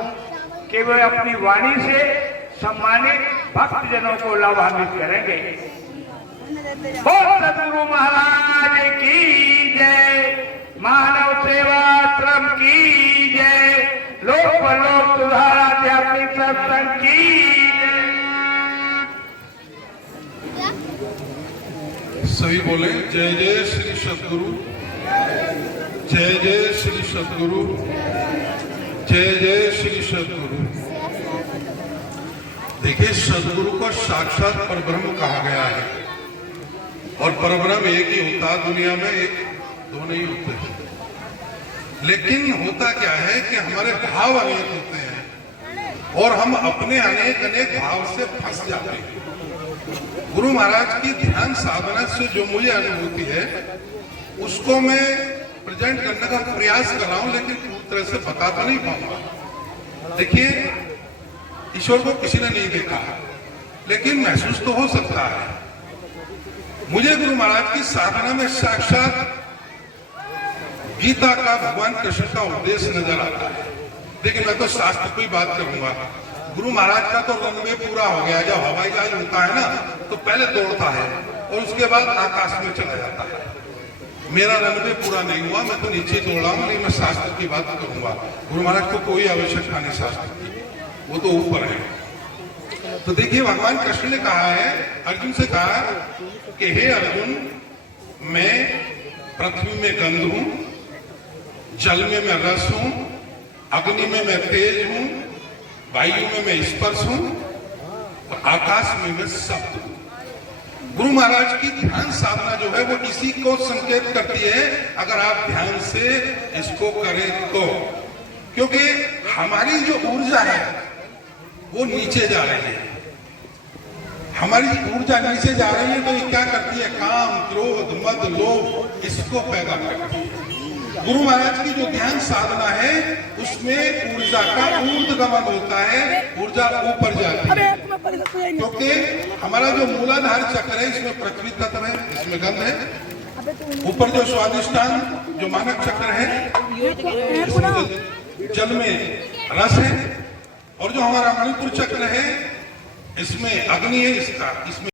कि वे अपनी वाणी से सम्मानित भक्तजनों को लाभान्वित करेंगे। बोल सतगुरु महाराज की जय, मानव सेवाश्रम की जय, लोक परलोक सुधार आध्यात्मिक सत्संग की जय। सही बोले, जय जय श्री सतगुरु, जय जय श्री सतगुरु, जय जय श्री सतगुरु। देखिए, सदगुरु को साक्षात परब्रह्म कहा गया है, और परब्रह्म एक ही होता, दुनिया में एक दो नहीं होते। लेकिन होता क्या है कि हमारे भाव अनेक होते हैं और हम अपने अनेक अनेक भाव से फंस जाते हैं। गुरु महाराज की ध्यान साधना से जो मुझे अनुभूति है उसको मैं प्रेजेंट करने का प्रयास कर रहा हूं, लेकिन पूरी तरह से बता तो नहीं पाऊंगा। देखिए, ईश्वर को किसी ने नहीं देखा, लेकिन महसूस तो हो सकता है। मुझे गुरु महाराज की साधना में साक्षात गीता का भगवान कृष्ण का उपदेश नजर आता है। लेकिन मैं तो शास्त्र की बात करूंगा। गुरु महाराज का तो रनवे पूरा हो गया। जब हवाई जहाज होता है ना, तो पहले दौड़ता है और उसके बाद आकाश में चला जाता है। मेरा रनवे पूरा नहीं हुआ, मैं तो नीचे दौड़ रहा हूं, लेकिन मैं शास्त्र की बात करूंगा। गुरु महाराज को कोई आवश्यकता नहीं शास्त्र की, वो तो ऊपर है। तो देखिए, भगवान कृष्ण ने कहा है, अर्जुन से कहा कि हे अर्जुन, मैं पृथ्वी में गंध हूं, जल में मैं रस हूं, अग्नि में मैं तेज हूं, वायु में मैं स्पर्श हूं और आकाश में मैं शब्द हूं। गुरु महाराज की ध्यान साधना जो है वो इसी को संकेत करती है, अगर आप ध्यान से इसको करें तो। क्योंकि हमारी जो ऊर्जा है वो नीचे जा रही है। हमारी ऊर्जा नीचे जा रही है तो ये क्या करती है? काम, क्रोध, मद, लोभ इसको पैदा करती है। गुरु महाराज की जो ध्यान साधना है उसमें ऊर्जा का ऊर्ध्वगमन होता है, ऊर्जा ऊपर जाती है। क्योंकि हमारा जो मूलाधार चक्र है इसमें पृथ्वी तत्व है, इसमें गंध है। ऊपर जो स्वादिष्टान जो मानक चक्र है इसमें जल में रस है, और जो हमारा मणिपुर चक्र है इसमें अग्नि है, इसमें